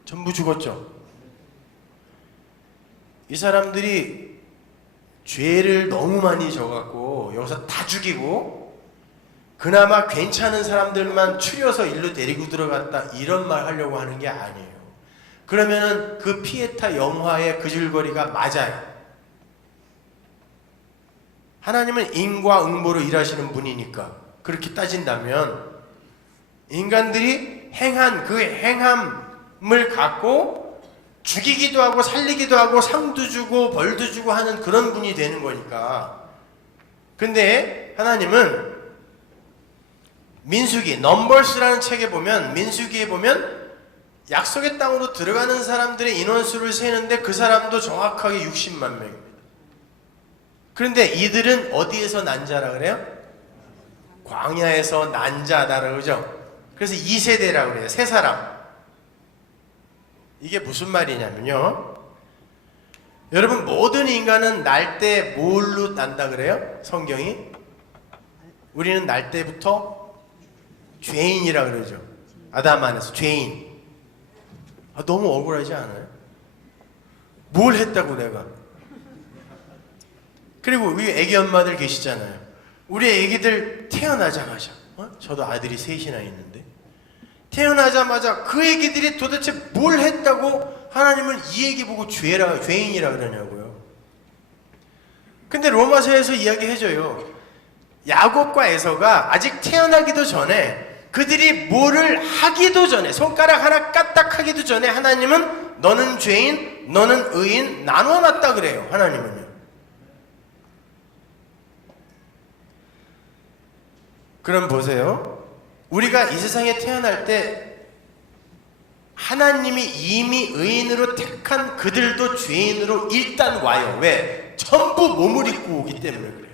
전부 죽었죠. 이 사람들이 죄를 너무 많이 져갖고 여기서 다 죽이고 그나마 괜찮은 사람들만 추려서 일로 데리고 들어갔다 이런 말 하려고 하는 게 아니에요. 그러면은 그 피에타 영화의 그 줄거리가 맞아요. 하나님은 인과응보로 일하시는 분이니까 그렇게 따진다면 인간들이 행한 그 행함을 갖고 죽이기도 하고 살리기도 하고 상도 주고 벌도 주고 하는 그런 분이 되는 거니까. 근데 하나님은 민수기 넘버스라는 책에 보면 민수기에 보면 약속의 땅으로 들어가는 사람들의 인원수를 세는데 그 사람도 정확하게 60만 명입니다. 그런데 이들은 어디에서 난 자라 그래요? 광야에서 난 자다 그러죠. 그래서 2세대라고 그래요. 세 사람. 이게 무슨 말이냐면요, 여러분, 모든 인간은 날 때 뭘로 난다 그래요? 성경이 우리는 날 때부터 죄인이라 그러죠. 아담 안에서 죄인. 너무 억울하지 않아요? 뭘 했다고 내가. 그리고 우리 애기 엄마들 계시잖아요. 우리 애기들 태어나자마자, 저도 아들이 셋이나 있는데, 태어나자마자 그 애기들이 도대체 뭘 했다고 하나님은 이 애기 보고 죄인이라 그러냐고요. 근데 로마서에서 이야기해줘요. 야곱과 에서가 아직 태어나기도 전에, 그들이 뭐를 하기도 전에, 손가락 하나 까딱하기도 전에 하나님은 너는 죄인, 너는 의인 나눠놨다 그래요. 하나님은요. 그럼 보세요. 우리가 이 세상에 태어날 때 하나님이 이미 의인으로 택한 그들도 죄인으로 일단 와요. 왜? 전부 몸을 입고 오기 때문에 그래요.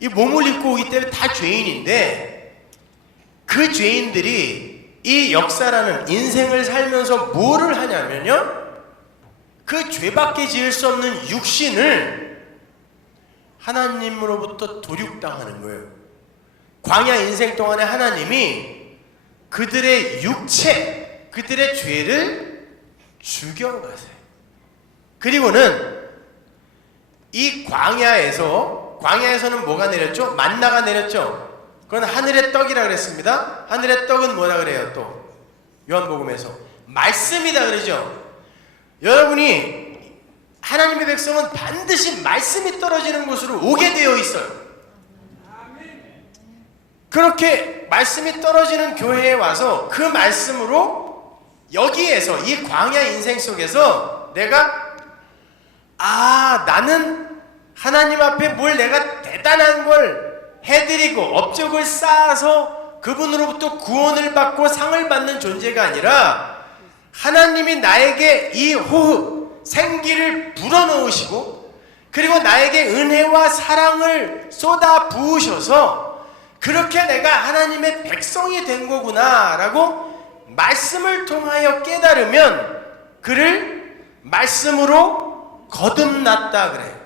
이 몸을 입고 오기 때문에 다 죄인인데, 그 죄인들이 이 역사라는 인생을 살면서 뭐를 하냐면요, 그 죄밖에 지을 수 없는 육신을 하나님으로부터 도륙당하는 거예요. 광야 인생 동안에 하나님이 그들의 육체, 그들의 죄를 죽여가세요. 그리고는 이 광야에서는 뭐가 내렸죠? 만나가 내렸죠. 그건 하늘의 떡이라 그랬습니다. 하늘의 떡은 뭐라 그래요? 또 요한복음에서 말씀이다 그러죠. 여러분이, 하나님의 백성은 반드시 말씀이 떨어지는 곳으로 오게 되어 있어요. 그렇게 말씀이 떨어지는 교회에 와서 그 말씀으로 여기에서, 이 광야 인생 속에서 내가, 나는 하나님 앞에 뭘 내가 대단한 걸 해드리고 업적을 쌓아서 그분으로부터 구원을 받고 상을 받는 존재가 아니라, 하나님이 나에게 이 호흡, 생기를 불어넣으시고, 그리고 나에게 은혜와 사랑을 쏟아 부으셔서 그렇게 내가 하나님의 백성이 된 거구나 라고 말씀을 통하여 깨달으면 그를 말씀으로 거듭났다 그래요.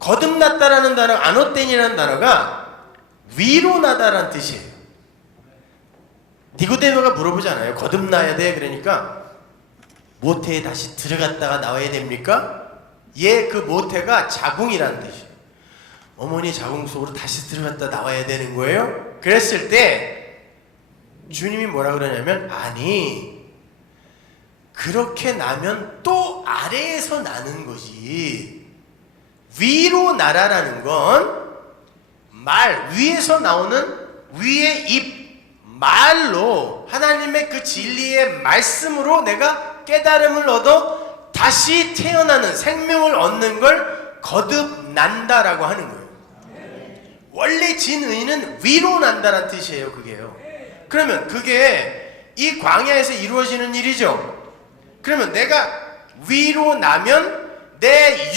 거듭났다라는 단어, 아노텐이라는 단어가 위로 나다라는 뜻이에요. 니고데모가 물어보잖아요. 거듭나야 돼. 그러니까 모태에 다시 들어갔다가 나와야 됩니까? 그 모태가 자궁이라는 뜻이에요. 어머니 자궁 속으로 다시 들어갔다 나와야 되는 거예요? 그랬을 때 주님이 뭐라 그러냐면, 아니, 그렇게 나면 또 아래에서 나는 거지. 위로 나라라는 건 위에서 나오는 위의 입, 말로, 하나님의 그 진리의 말씀으로 내가 깨달음을 얻어 다시 태어나는, 생명을 얻는 걸 거듭난다라고 하는 거예요. 원래 진의는 위로 난다는 뜻이에요. 그게요. 그러면 그게 이 광야에서 이루어지는 일이죠. 그러면 내가 위로 나면 내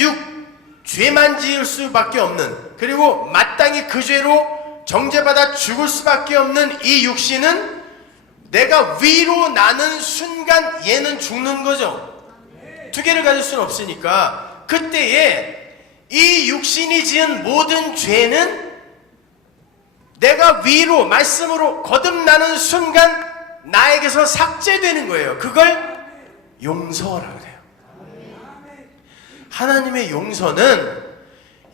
죄만 지을 수밖에 없는, 그리고 마땅히 그 죄로 정죄받아 죽을 수밖에 없는 이 육신은 내가 위로 나는 순간 얘는 죽는 거죠. 두 개를 가질 수는 없으니까 그때에 이 육신이 지은 모든 죄는 내가 위로 말씀으로 거듭나는 순간 나에게서 삭제되는 거예요. 그걸 용서라고 해요. 하나님의 용서는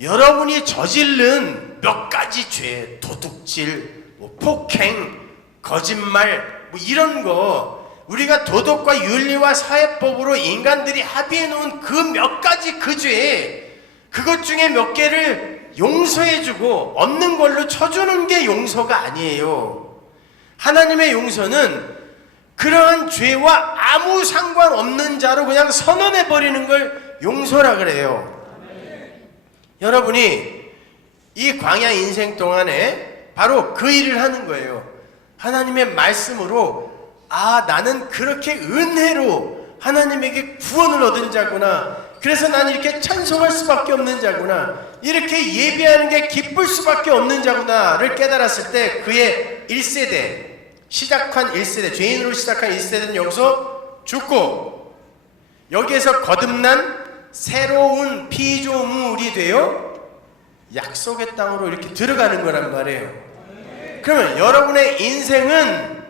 여러분이 저지른 몇 가지 죄, 도둑질, 폭행, 거짓말, 이런 거, 우리가 도덕과 윤리와 사회법으로 인간들이 합의해 놓은 그 몇 가지 그 죄, 그것 중에 몇 개를 용서해주고 없는 걸로 쳐주는 게 용서가 아니에요. 하나님의 용서는 그러한 죄와 아무 상관없는 자로 그냥 선언해버리는 걸 용서라 그래요. 여러분이 이 광야 인생 동안에 바로 그 일을 하는 거예요. 하나님의 말씀으로 나는 그렇게 은혜로 하나님에게 구원을 얻은 자구나. 그래서 나는 이렇게 찬송할 수밖에 없는 자구나. 이렇게 예배하는 게 기쁠 수밖에 없는 자구나를 깨달았을 때 그의 1세대, 시작한 1세대, 죄인으로 시작한 1세대는 여기서 죽고 여기에서 거듭난 새로운 피조물이 되어 약속의 땅으로 이렇게 들어가는 거란 말이에요. 그러면 여러분의 인생은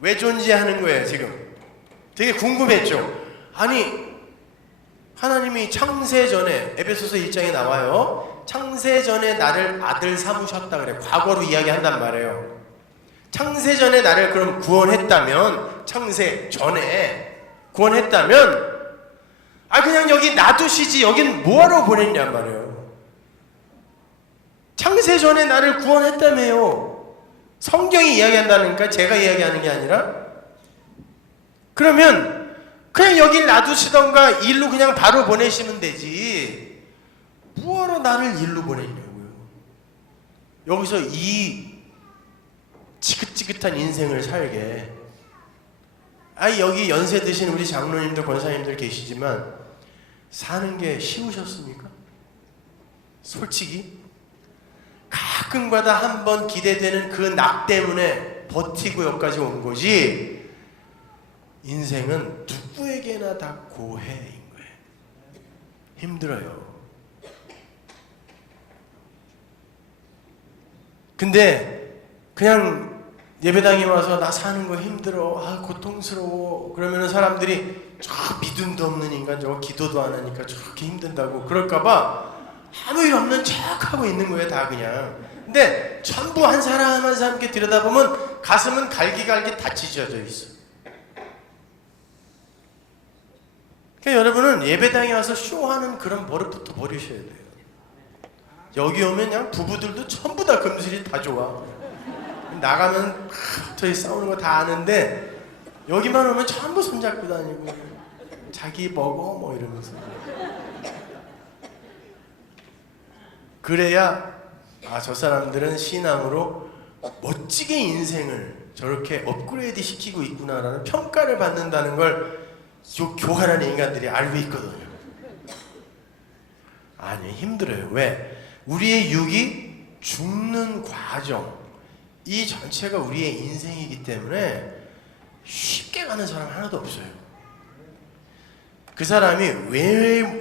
왜 존재하는 거예요? 지금 되게 궁금했죠? 아니 하나님이 창세 전에 에베소서 1장에 나와요. 창세 전에 나를 아들 삼으셨다 그래. 과거로 이야기한단 말이에요. 창세 전에 나를 그럼 구원했다면, 창세 전에 구원했다면 그냥 여기 놔두시지 여긴 뭐하러 보냈냔 말이에요. 창세 전에 나를 구원했다며요. 성경이 이야기한다니까 제가 이야기하는 게 아니라. 그러면 그냥 여길 놔두시던가 일로 그냥 바로 보내시면 되지 뭐하러 나를 일로 보내냐고요. 여기서 이 지긋지긋한 인생을 살게. 여기 연세 드신 우리 장로님들 권사님들 계시지만 사는 게 쉬우셨습니까? 솔직히 가끔가다 한번 기대되는 그 낙 때문에 버티고 여기까지 온 거지 인생은 누구에게나 다 고해인 거예요. 힘들어요. 근데 그냥 예배당에 와서 나 사는 거 힘들어, 고통스러워 그러면은 사람들이 저 믿음도 없는 인간 저거 기도도 안 하니까 저렇게 힘든다고 그럴까봐 아무 일 없는 척하고 있는 거예요. 다 그냥. 근데 전부 한 사람 한 사람 이렇게 들여다보면 가슴은 갈기갈기 다 찢어져 있어. 그러니까 여러분은 예배당에 와서 쇼하는 그런 버릇부터 버리셔야 돼요. 여기 오면 그냥 부부들도 전부 다 금슬이 다 좋아. 나가면 저희 싸우는 거 다 아는데 여기만 오면 전부 손잡고 다니고 자기 먹어 뭐 이러면서. 그래야 저 사람들은 신앙으로 멋지게 인생을 저렇게 업그레이드 시키고 있구나라는 평가를 받는다는 걸 교활한 인간들이 알고 있거든요. 아니 힘들어요. 왜? 우리의 육이 죽는 과정 이 전체가 우리의 인생이기 때문에 쉽게 가는 사람 하나도 없어요. 그 사람이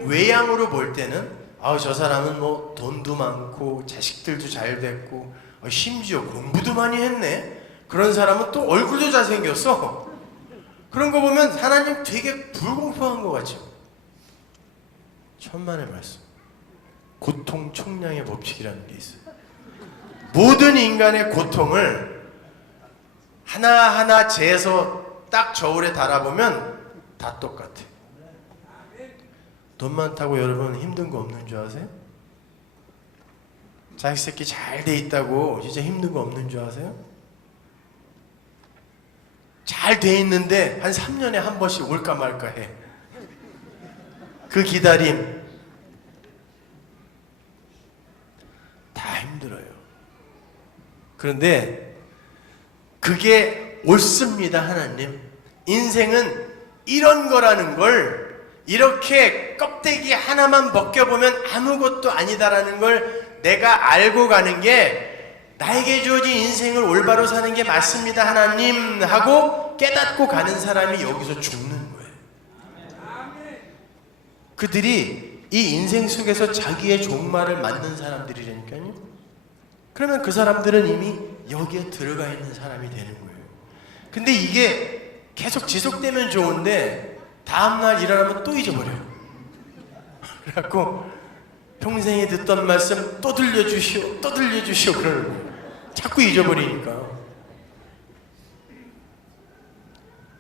외양으로 볼 때는 저 사람은 뭐 돈도 많고 자식들도 잘 됐고 심지어 공부도 많이 했네. 그런 사람은 또 얼굴도 잘생겼어. 그런 거 보면 하나님 되게 불공평한 것 같죠. 천만의 말씀. 고통 총량의 법칙이라는 게 있어요. 모든 인간의 고통을 하나하나 재서 딱 저울에 달아보면 다 똑같아. 돈 많다고 여러분 힘든 거 없는 줄 아세요? 자식 새끼 잘 돼 있다고 진짜 힘든 거 없는 줄 아세요? 잘 돼 있는데 한 3년에 한 번씩 올까 말까 해. 그 기다림 다 힘들어요. 그런데 그게 옳습니다. 하나님 인생은 이런 거라는 걸 이렇게 껍데기 하나만 벗겨보면 아무것도 아니다라는 걸 내가 알고 가는 게 나에게 주어진 인생을 올바로 사는 게 맞습니다. 하나님 하고 깨닫고 가는 사람이 여기서 죽는 거예요. 그들이 이 인생 속에서 자기의 종말을 만든 사람들이라니까요. 그러면 그 사람들은 이미 여기에 들어가 있는 사람이 되는 거예요. 근데 이게 계속 지속되면 좋은데 다음날 일어나면 또 잊어버려요. 그래갖고 평생에 듣던 말씀 또 들려주시오 또 들려주시오 그러는 거예요. 자꾸 잊어버리니까.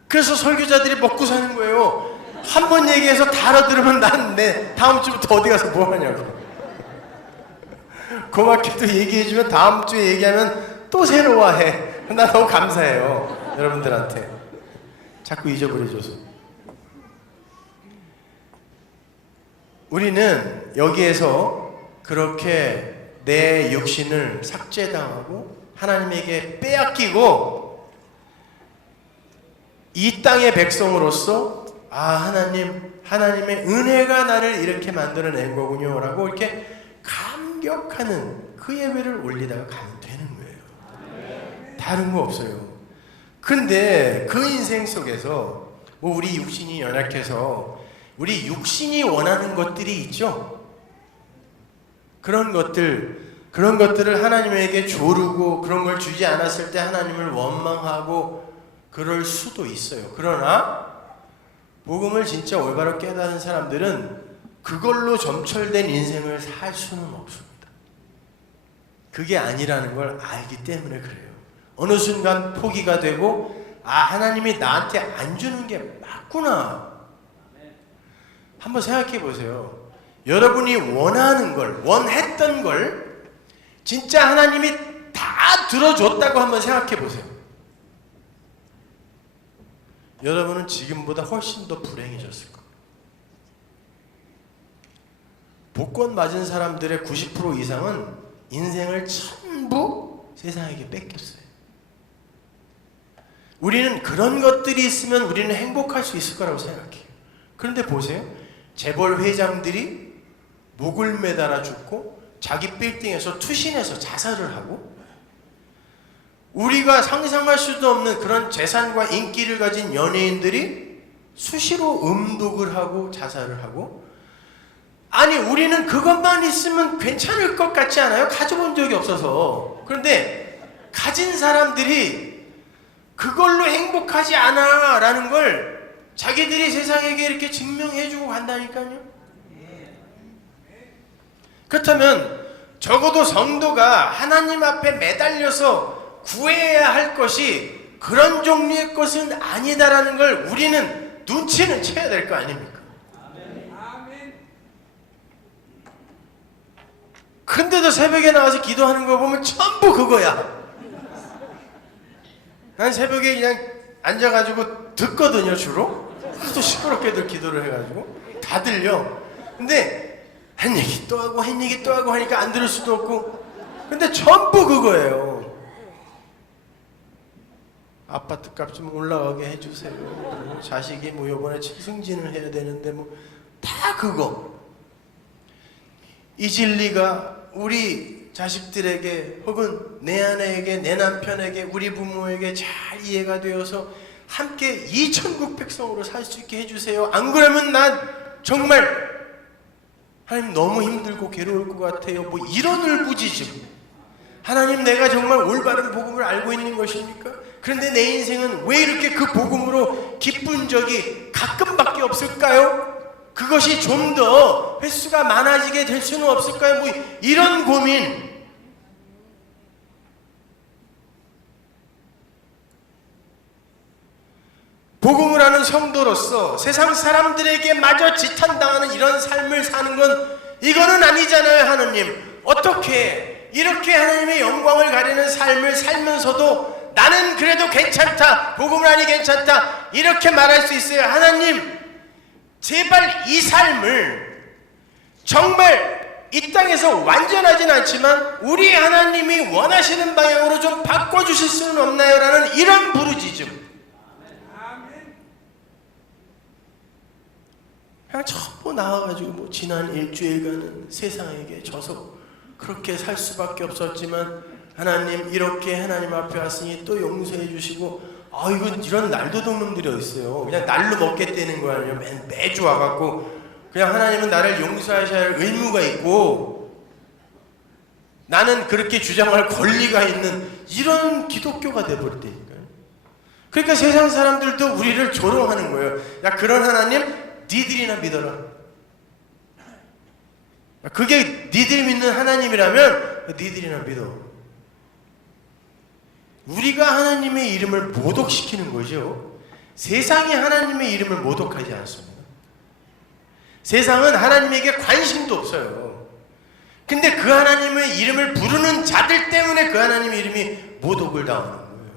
그래서 설교자들이 먹고 사는 거예요. 한 번 얘기해서 다 알아들으면 난 내 다음 주부터 어디 가서 뭐 하냐고. 고맙게도 얘기해주면 다음 주에 얘기하면 또 새로워해. 나 너무 감사해요. 여러분들한테. 자꾸 잊어버려줘서. 우리는 여기에서 그렇게 내 육신을 삭제당하고 하나님에게 빼앗기고 이 땅의 백성으로서 하나님의 은혜가 나를 이렇게 만들어낸 거군요 라고 이렇게 감격하는 그 예배를 올리다가 가면 되는 거예요. 다른 거 없어요. 근데 그 인생 속에서 우리 육신이 연약해서 우리 육신이 원하는 것들이 있죠. 그런 것들을 하나님에게 조르고 그런 걸 주지 않았을 때 하나님을 원망하고 그럴 수도 있어요. 그러나 복음을 진짜 올바로 깨달은 사람들은 그걸로 점철된 인생을 살 수는 없습니다. 그게 아니라는 걸 알기 때문에 그래요. 어느 순간 포기가 되고 하나님이 나한테 안 주는 게 맞구나. 한번 생각해 보세요. 여러분이 원하는 걸, 원했던 걸 진짜 하나님이 다 들어줬다고 한번 생각해 보세요. 여러분은 지금보다 훨씬 더 불행해졌을 겁니다. 복권 맞은 사람들의 90% 이상은 인생을 전부 세상에게 뺏겼어요. 우리는 그런 것들이 있으면 우리는 행복할 수 있을 거라고 생각해요. 그런데 보세요. 재벌 회장들이 목을 매달아 죽고 자기 빌딩에서 투신해서 자살을 하고 우리가 상상할 수도 없는 그런 재산과 인기를 가진 연예인들이 수시로 음독을 하고 자살을 하고 아니 우리는 그것만 있으면 괜찮을 것 같지 않아요? 가져본 적이 없어서. 그런데 가진 사람들이 그걸로 행복하지 않아 라는 걸 자기들이 세상에게 이렇게 증명해주고 간다니까요. 그렇다면 적어도 성도가 하나님 앞에 매달려서 구해야 할 것이 그런 종류의 것은 아니다라는 걸 우리는 눈치는 채야 될 거 아닙니까? 근데도 새벽에 나와서 기도하는 거 보면 전부 그거야. 난 새벽에 그냥 앉아가지고 듣거든요. 주로 하도 시끄럽게들 기도를 해가지고 다 들려. 근데 한 얘기 또 하고 한 얘기 또 하고 하니까 안 들을 수도 없고. 근데 전부 그거예요. 아파트 값 좀 올라가게 해주세요. 자식이 뭐 요번에 승진을 해야 되는데 뭐 다 그거. 이 진리가 우리 자식들에게 혹은 내 아내에게 내 남편에게 우리 부모에게 잘 이해가 되어서 함께 이 천국 백성으로 살 수 있게 해주세요. 안 그러면 난 정말 하나님 너무 힘들고 괴로울 것 같아요. 뭐 이런 울부짖음. 하나님 내가 정말 올바른 복음을 알고 있는 것입니까? 그런데 내 인생은 왜 이렇게 그 복음으로 기쁜 적이 가끔밖에 없을까요? 그것이 좀 더 횟수가 많아지게 될 수는 없을까요? 뭐 이런 고민. 복음을 하는 성도로서 세상 사람들에게 마저 지탄당하는 이런 삶을 사는 건 이거는 아니잖아요. 하나님 어떻게 이렇게 하나님의 영광을 가리는 삶을 살면서도 나는 그래도 괜찮다, 복음을 하니 괜찮다 이렇게 말할 수 있어요. 하나님 제발 이 삶을 정말 이 땅에서 완전하진 않지만 우리 하나님이 원하시는 방향으로 좀 바꿔주실 수는 없나요? 라는 이런 부르짖음. 그냥 전부 나와가지고 뭐 지난 일주일간은 세상에게 져서 그렇게 살 수밖에 없었지만 하나님 이렇게 하나님 앞에 왔으니 또 용서해 주시고 이런 날도둑 놈들이 어딨어요. 그냥 날로 먹겠다는 거 아니에요. 매주 와갖고 그냥 하나님은 나를 용서하셔야 할 의무가 있고 나는 그렇게 주장할 권리가 있는 이런 기독교가 돼버렸다니까요. 그러니까 세상 사람들도 우리를 조롱하는 거예요. 야 그런 하나님 니들이나 믿어라. 그게 니들이 믿는 하나님이라면 니들이나 믿어. 우리가 하나님의 이름을 모독시키는 거죠. 세상이 하나님의 이름을 모독하지 않습니다. 세상은 하나님에게 관심도 없어요. 근데 그 하나님의 이름을 부르는 자들 때문에 그 하나님의 이름이 모독을 당하는 거예요.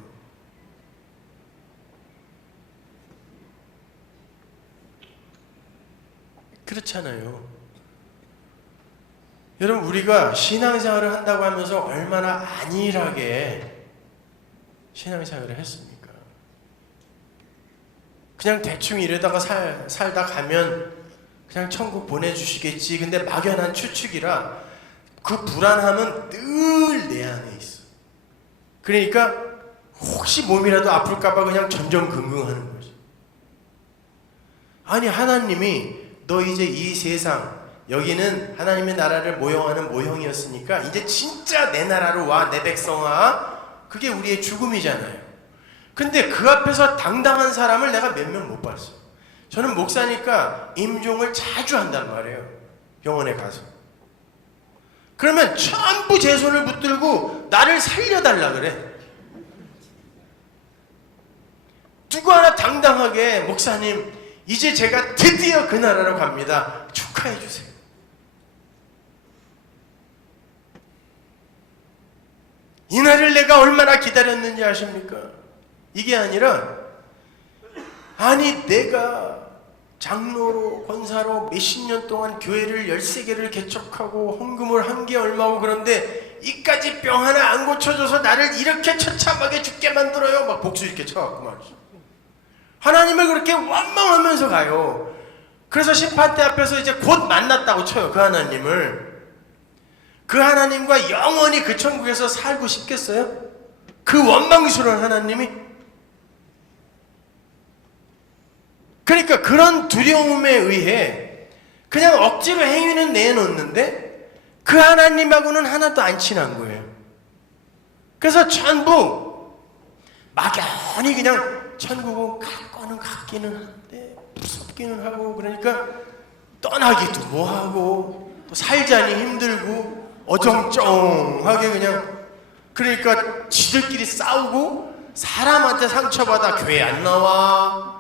그렇잖아요. 여러분 우리가 신앙생활을 한다고 하면서 얼마나 안일하게 신앙생활을 했습니까? 그냥 대충 이러다가 살다 가면 그냥 천국 보내주시겠지. 근데 막연한 추측이라 그 불안함은 늘 내 안에 있어. 그러니까 혹시 몸이라도 아플까봐 그냥 전전긍긍하는 거지. 아니, 하나님이 너 이제 이 세상, 여기는 하나님의 나라를 모형하는 모형이었으니까 이제 진짜 내 나라로 와, 내 백성 와. 그게 우리의 죽음이잖아요. 근데 그 앞에서 당당한 사람을 내가 몇 명 못 봤어. 저는 목사니까 임종을 자주 한단 말이에요. 병원에 가서. 그러면 전부 제 손을 붙들고 나를 살려달라 그래. 누구 하나 당당하게 목사님 이제 제가 드디어 그 나라로 갑니다. 축하해 주세요. 이 날을 내가 얼마나 기다렸는지 아십니까? 이게 아니라 아니 내가 장로로 권사로 몇십 년 동안 교회를 13개를 개척하고 헌금을 한 게 얼마고 그런데 이까지 병 하나 안 고쳐줘서 나를 이렇게 처참하게 죽게 만들어요. 막 복수 이렇게 쳐갖고 말이죠. 하나님을 그렇게 원망하면서 가요. 그래서 심판대 앞에서 이제 곧 만났다고 쳐요. 그 하나님을. 그 하나님과 영원히 그 천국에서 살고 싶겠어요? 그 원망스러운 하나님이? 그러니까 그런 두려움에 의해 그냥 억지로 행위는 내놓는데 그 하나님하고는 하나도 안 친한 거예요. 그래서 전부 막연히 그냥 천국은 갈 거는 같기는 한데 무섭기는 하고 그러니까 떠나기도 뭐하고 또 살자니 힘들고 어정쩡하게 그냥 그러니까 지들끼리 싸우고 사람한테 상처받아 교회 안 나와.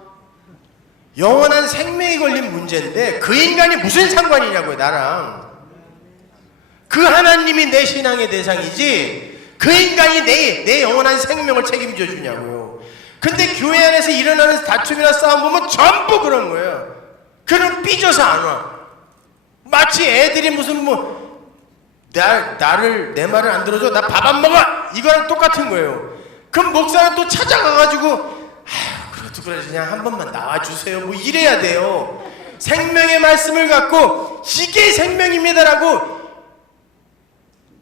영원한 생명이 걸린 문제인데 그 인간이 무슨 상관이냐고요 나랑. 그 하나님이 내 신앙의 대상이지 그 인간이 내 영원한 생명을 책임져 주냐고요. 근데 교회 안에서 일어나는 다툼이나 싸움 보면 전부 그런 거예요. 그는 삐져서 안 와. 마치 애들이 무슨 나를 내 말을 안 들어줘 나 밥 안 먹어 이거랑 똑같은 거예요. 그럼 목사는 또 찾아가가지고 아휴 그래 그냥 한 번만 나와주세요 뭐 이래야 돼요. 생명의 말씀을 갖고 이게 생명입니다라고.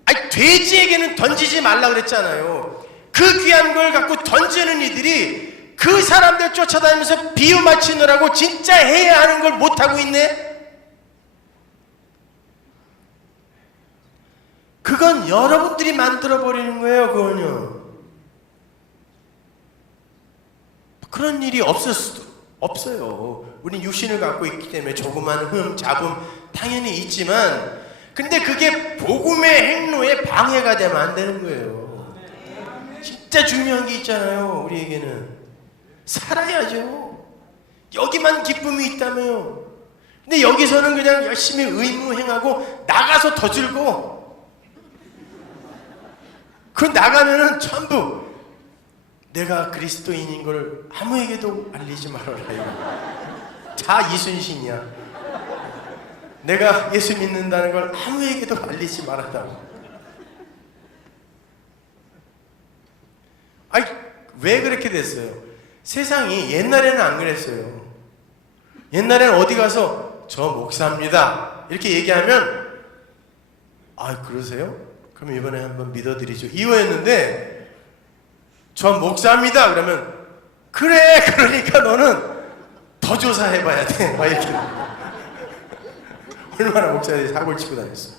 아니 돼지에게는 던지지 말라 그랬잖아요. 그 귀한 걸 갖고 던지는 이들이 그 사람들 쫓아다니면서 비유 맞추느라고 진짜 해야 하는 걸 못하고 있네. 그건 여러분들이 만들어버리는 거예요. 그건요. 그런 일이 없을 수도 없어요. 우린 육신을 갖고 있기 때문에 조그만 잡음 당연히 있지만 근데 그게 복음의 행로에 방해가 되면 안 되는 거예요. 진짜 중요한 게 있잖아요. 우리에게는 살아야죠. 여기만 기쁨이 있다며요. 근데 여기서는 그냥 열심히 의무 행하고 나가서 더 즐거워. 그 나가면은 전부 내가 그리스도인인 걸 아무에게도 알리지 말아라 이거. 다 이순신이야. 내가 예수 믿는다는 걸 아무에게도 알리지 말았다고. 아니 왜 그렇게 됐어요? 세상이 옛날에는 안 그랬어요. 옛날에는 어디 가서 저 목사입니다 이렇게 얘기하면 아 그러세요? 그럼 이번에 한번 믿어드리죠 이거였는데 저 목사입니다 그러면 그래 그러니까 너는 더 조사해봐야 돼 막 이렇게. 얼마나 목사들이 사고를 치고 다녔어.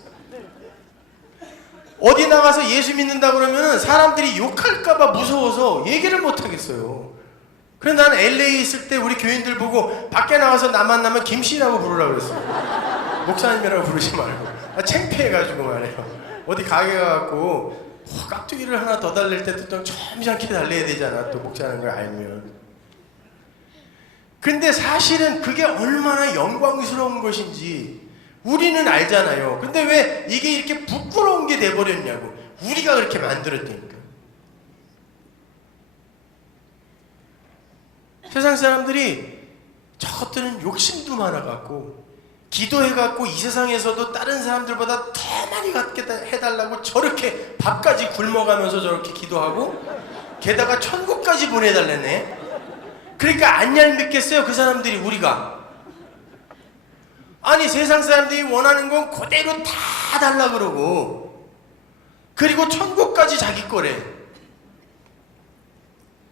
어디 나가서 예수 믿는다 그러면 사람들이 욕할까봐 무서워서 얘기를 못 하겠어요. 그래서 나는 LA 있을 때 우리 교인들 보고 밖에 나가서 나 만나면 김씨라고 부르라고 그랬어. 목사님이라고 부르지 말고. 창피해가지고 말이에요. 어디 가게 가갖고 깍두기를 하나 더 달랠 때도 좀 점잖게 달래야 되잖아. 또 목사라는 걸 알면. 근데 사실은 그게 얼마나 영광스러운 것인지 우리는 알잖아요. 근데 왜 이게 이렇게 부끄러운 게 돼버렸냐고. 우리가 그렇게 만들었다니까. 세상 사람들이 저것들은 욕심도 많아갖고 기도해갖고 이 세상에서도 다른 사람들보다 더 많이 갖게 해달라고 저렇게 밥까지 굶어가면서 저렇게 기도하고 게다가 천국까지 보내달라네. 그러니까 안 얄밉겠어요 그 사람들이. 우리가 아니 세상 사람들이 원하는 건 그대로 다 달라 그러고, 그리고 천국까지 자기 거래.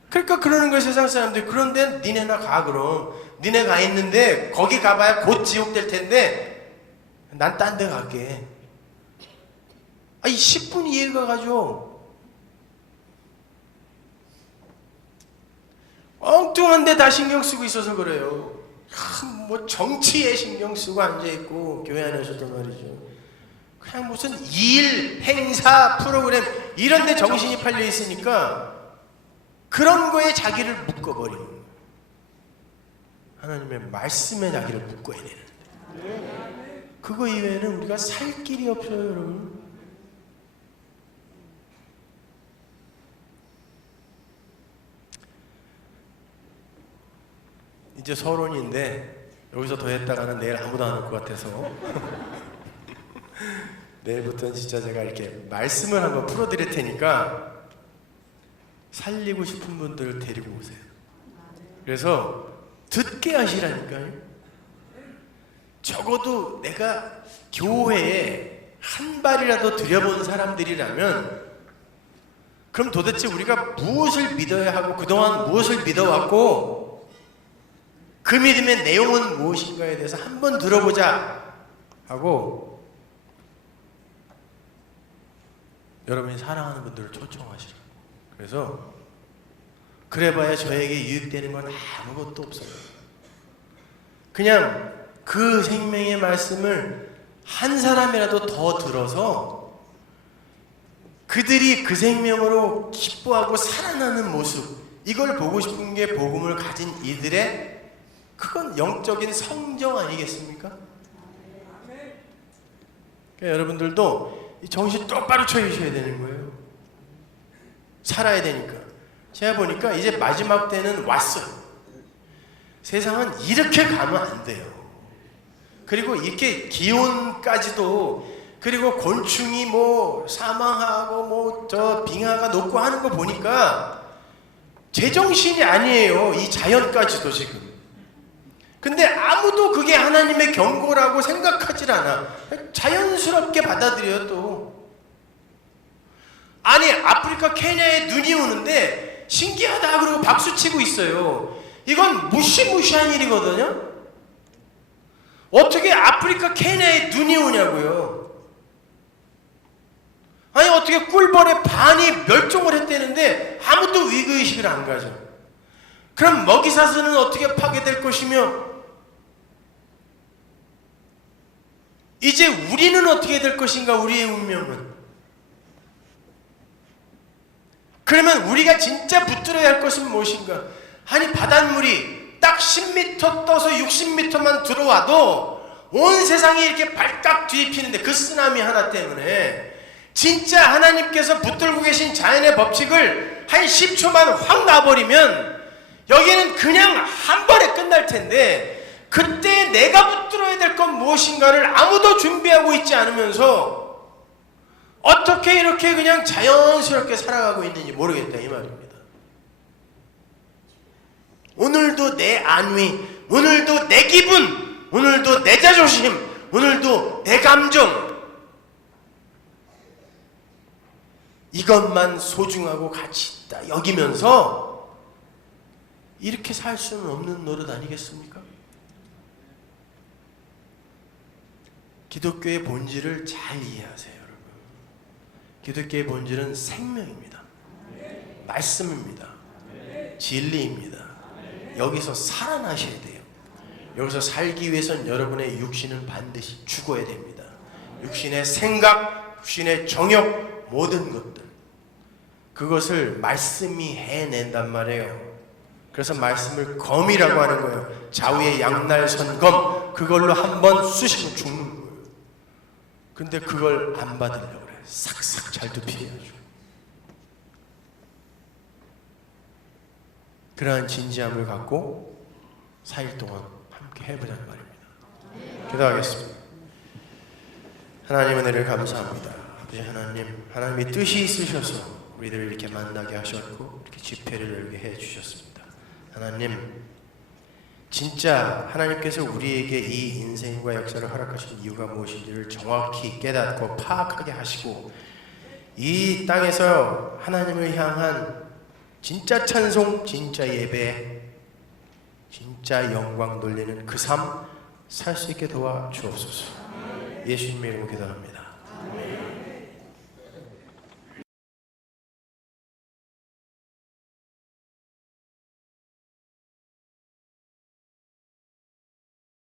그러니까 그러는 거예요 세상 사람들이. 그런데 니네나 가. 그럼 니네 가 있는데 거기 가봐야 곧 지옥 될 텐데 난 딴 데 갈게. 아니 10분 이해가 가죠. 엉뚱한 데 다 신경 쓰고 있어서 그래요. 뭐 정치에 신경 쓰고 앉아있고, 교회 안에서도 말이죠. 그냥 무슨 일, 행사, 프로그램 이런 데 정신이 팔려 있으니까 그런 거에 자기를 묶어버리는 거예요. 하나님의 말씀에 자기를 묶어야 되는데 그거 이외에는 우리가 살 길이 없어요 여러분. 이제 서론인데 여기서 더 했다가는 내일 아무도 안 올 것 같아서 내일부터는 진짜 제가 이렇게 말씀을 한번 풀어드릴 테니까 살리고 싶은 분들을 데리고 오세요. 그래서 듣게 하시라니까요. 적어도 내가 교회에 한 발이라도 들여본 사람들이라면 그럼 도대체 우리가 무엇을 믿어야 하고 그동안 무엇을 믿어왔고 그 믿음의 내용은 무엇인가에 대해서 한번 들어보자 하고 여러분이 사랑하는 분들을 초청하시라. 그래서 그래봐야 저에게 유익되는 건 아무것도 없어요. 그냥 그 생명의 말씀을 한 사람이라도 더 들어서 그들이 그 생명으로 기뻐하고 살아나는 모습, 이걸 보고 싶은 게 복음을 가진 이들의, 그건 영적인 성정 아니겠습니까? 그러니까 여러분들도 정신 똑바로 차리셔야 되는 거예요. 살아야 되니까. 제가 보니까 이제 마지막 때는 왔어요. 세상은 이렇게 가면 안 돼요. 그리고 이렇게 기온까지도, 그리고 곤충이 뭐 사망하고 뭐 저 빙하가 녹고 하는 거 보니까 제정신이 아니에요. 이 자연까지도 지금. 근데 아무도 그게 하나님의 경고라고 생각하질 않아. 자연스럽게 받아들여요 또. 아니 아프리카 케냐에 눈이 오는데 신기하다 그러고 박수치고 있어요. 이건 무시무시한 일이거든요. 어떻게 아프리카 케냐에 눈이 오냐고요. 아니 어떻게 꿀벌의 반이 멸종을 했다는데 아무도 위기의식을 안 가져. 그럼 먹이사슬은 어떻게 파괴될 것이며 이제 우리는 어떻게 될 것인가. 우리의 운명은. 그러면 우리가 진짜 붙들어야 할 것은 무엇인가. 아니 바닷물이 딱 10m 떠서 60m만 들어와도 온 세상이 이렇게 발칵 뒤집히는데 그 쓰나미 하나 때문에 진짜 하나님께서 붙들고 계신 자연의 법칙을 한 10초만 확 놔버리면 여기는 그냥 한 번에 끝날 텐데, 그때 내가 붙들어야 될 건 무엇인가를 아무도 준비하고 있지 않으면서 어떻게 이렇게 그냥 자연스럽게 살아가고 있는지 모르겠다 이 말입니다. 오늘도 내 안위, 오늘도 내 기분, 오늘도 내 자존심, 오늘도 내 감정, 이것만 소중하고 가치 있다 여기면서 이렇게 살 수는 없는 노릇 아니겠습니까? 기독교의 본질을 잘 이해하세요 여러분. 기독교의 본질은 생명입니다. 말씀입니다. 진리입니다. 여기서 살아나셔야 돼요. 여기서 살기 위해선 여러분의 육신은 반드시 죽어야 됩니다. 육신의 생각, 육신의 정욕, 모든 것들, 그것을 말씀이 해낸단 말이에요. 그래서 말씀을 검이라고 하는 거예요. 좌우의 양날선 검, 그걸로 한번 쑤시면 죽는 거예요. 근데 그걸 안 받으려고 그래. 싹싹 잘 두피해야죠. 그러한 진지함을 갖고 4일 동안 함께 해보자는 말입니다. 기도하겠습니다. 하나님 은혜를 감사합니다. 아버지 하나님, 하나님이 뜻이 있으셔서 우리들을 이렇게 만나게 하셨고 이렇게 집회를 열게 해주셨습니다. 하나님, 진짜 하나님께서 우리에게 이 인생과 역사를 허락하신 이유가 무엇인지를 정확히 깨닫고 파악하게 하시고 이 땅에서 하나님을 향한 진짜 찬송, 진짜 예배, 진짜 영광 돌리는 그 삶 살 수 있게 도와주옵소서. 예수님의 이름으로 기도합니다.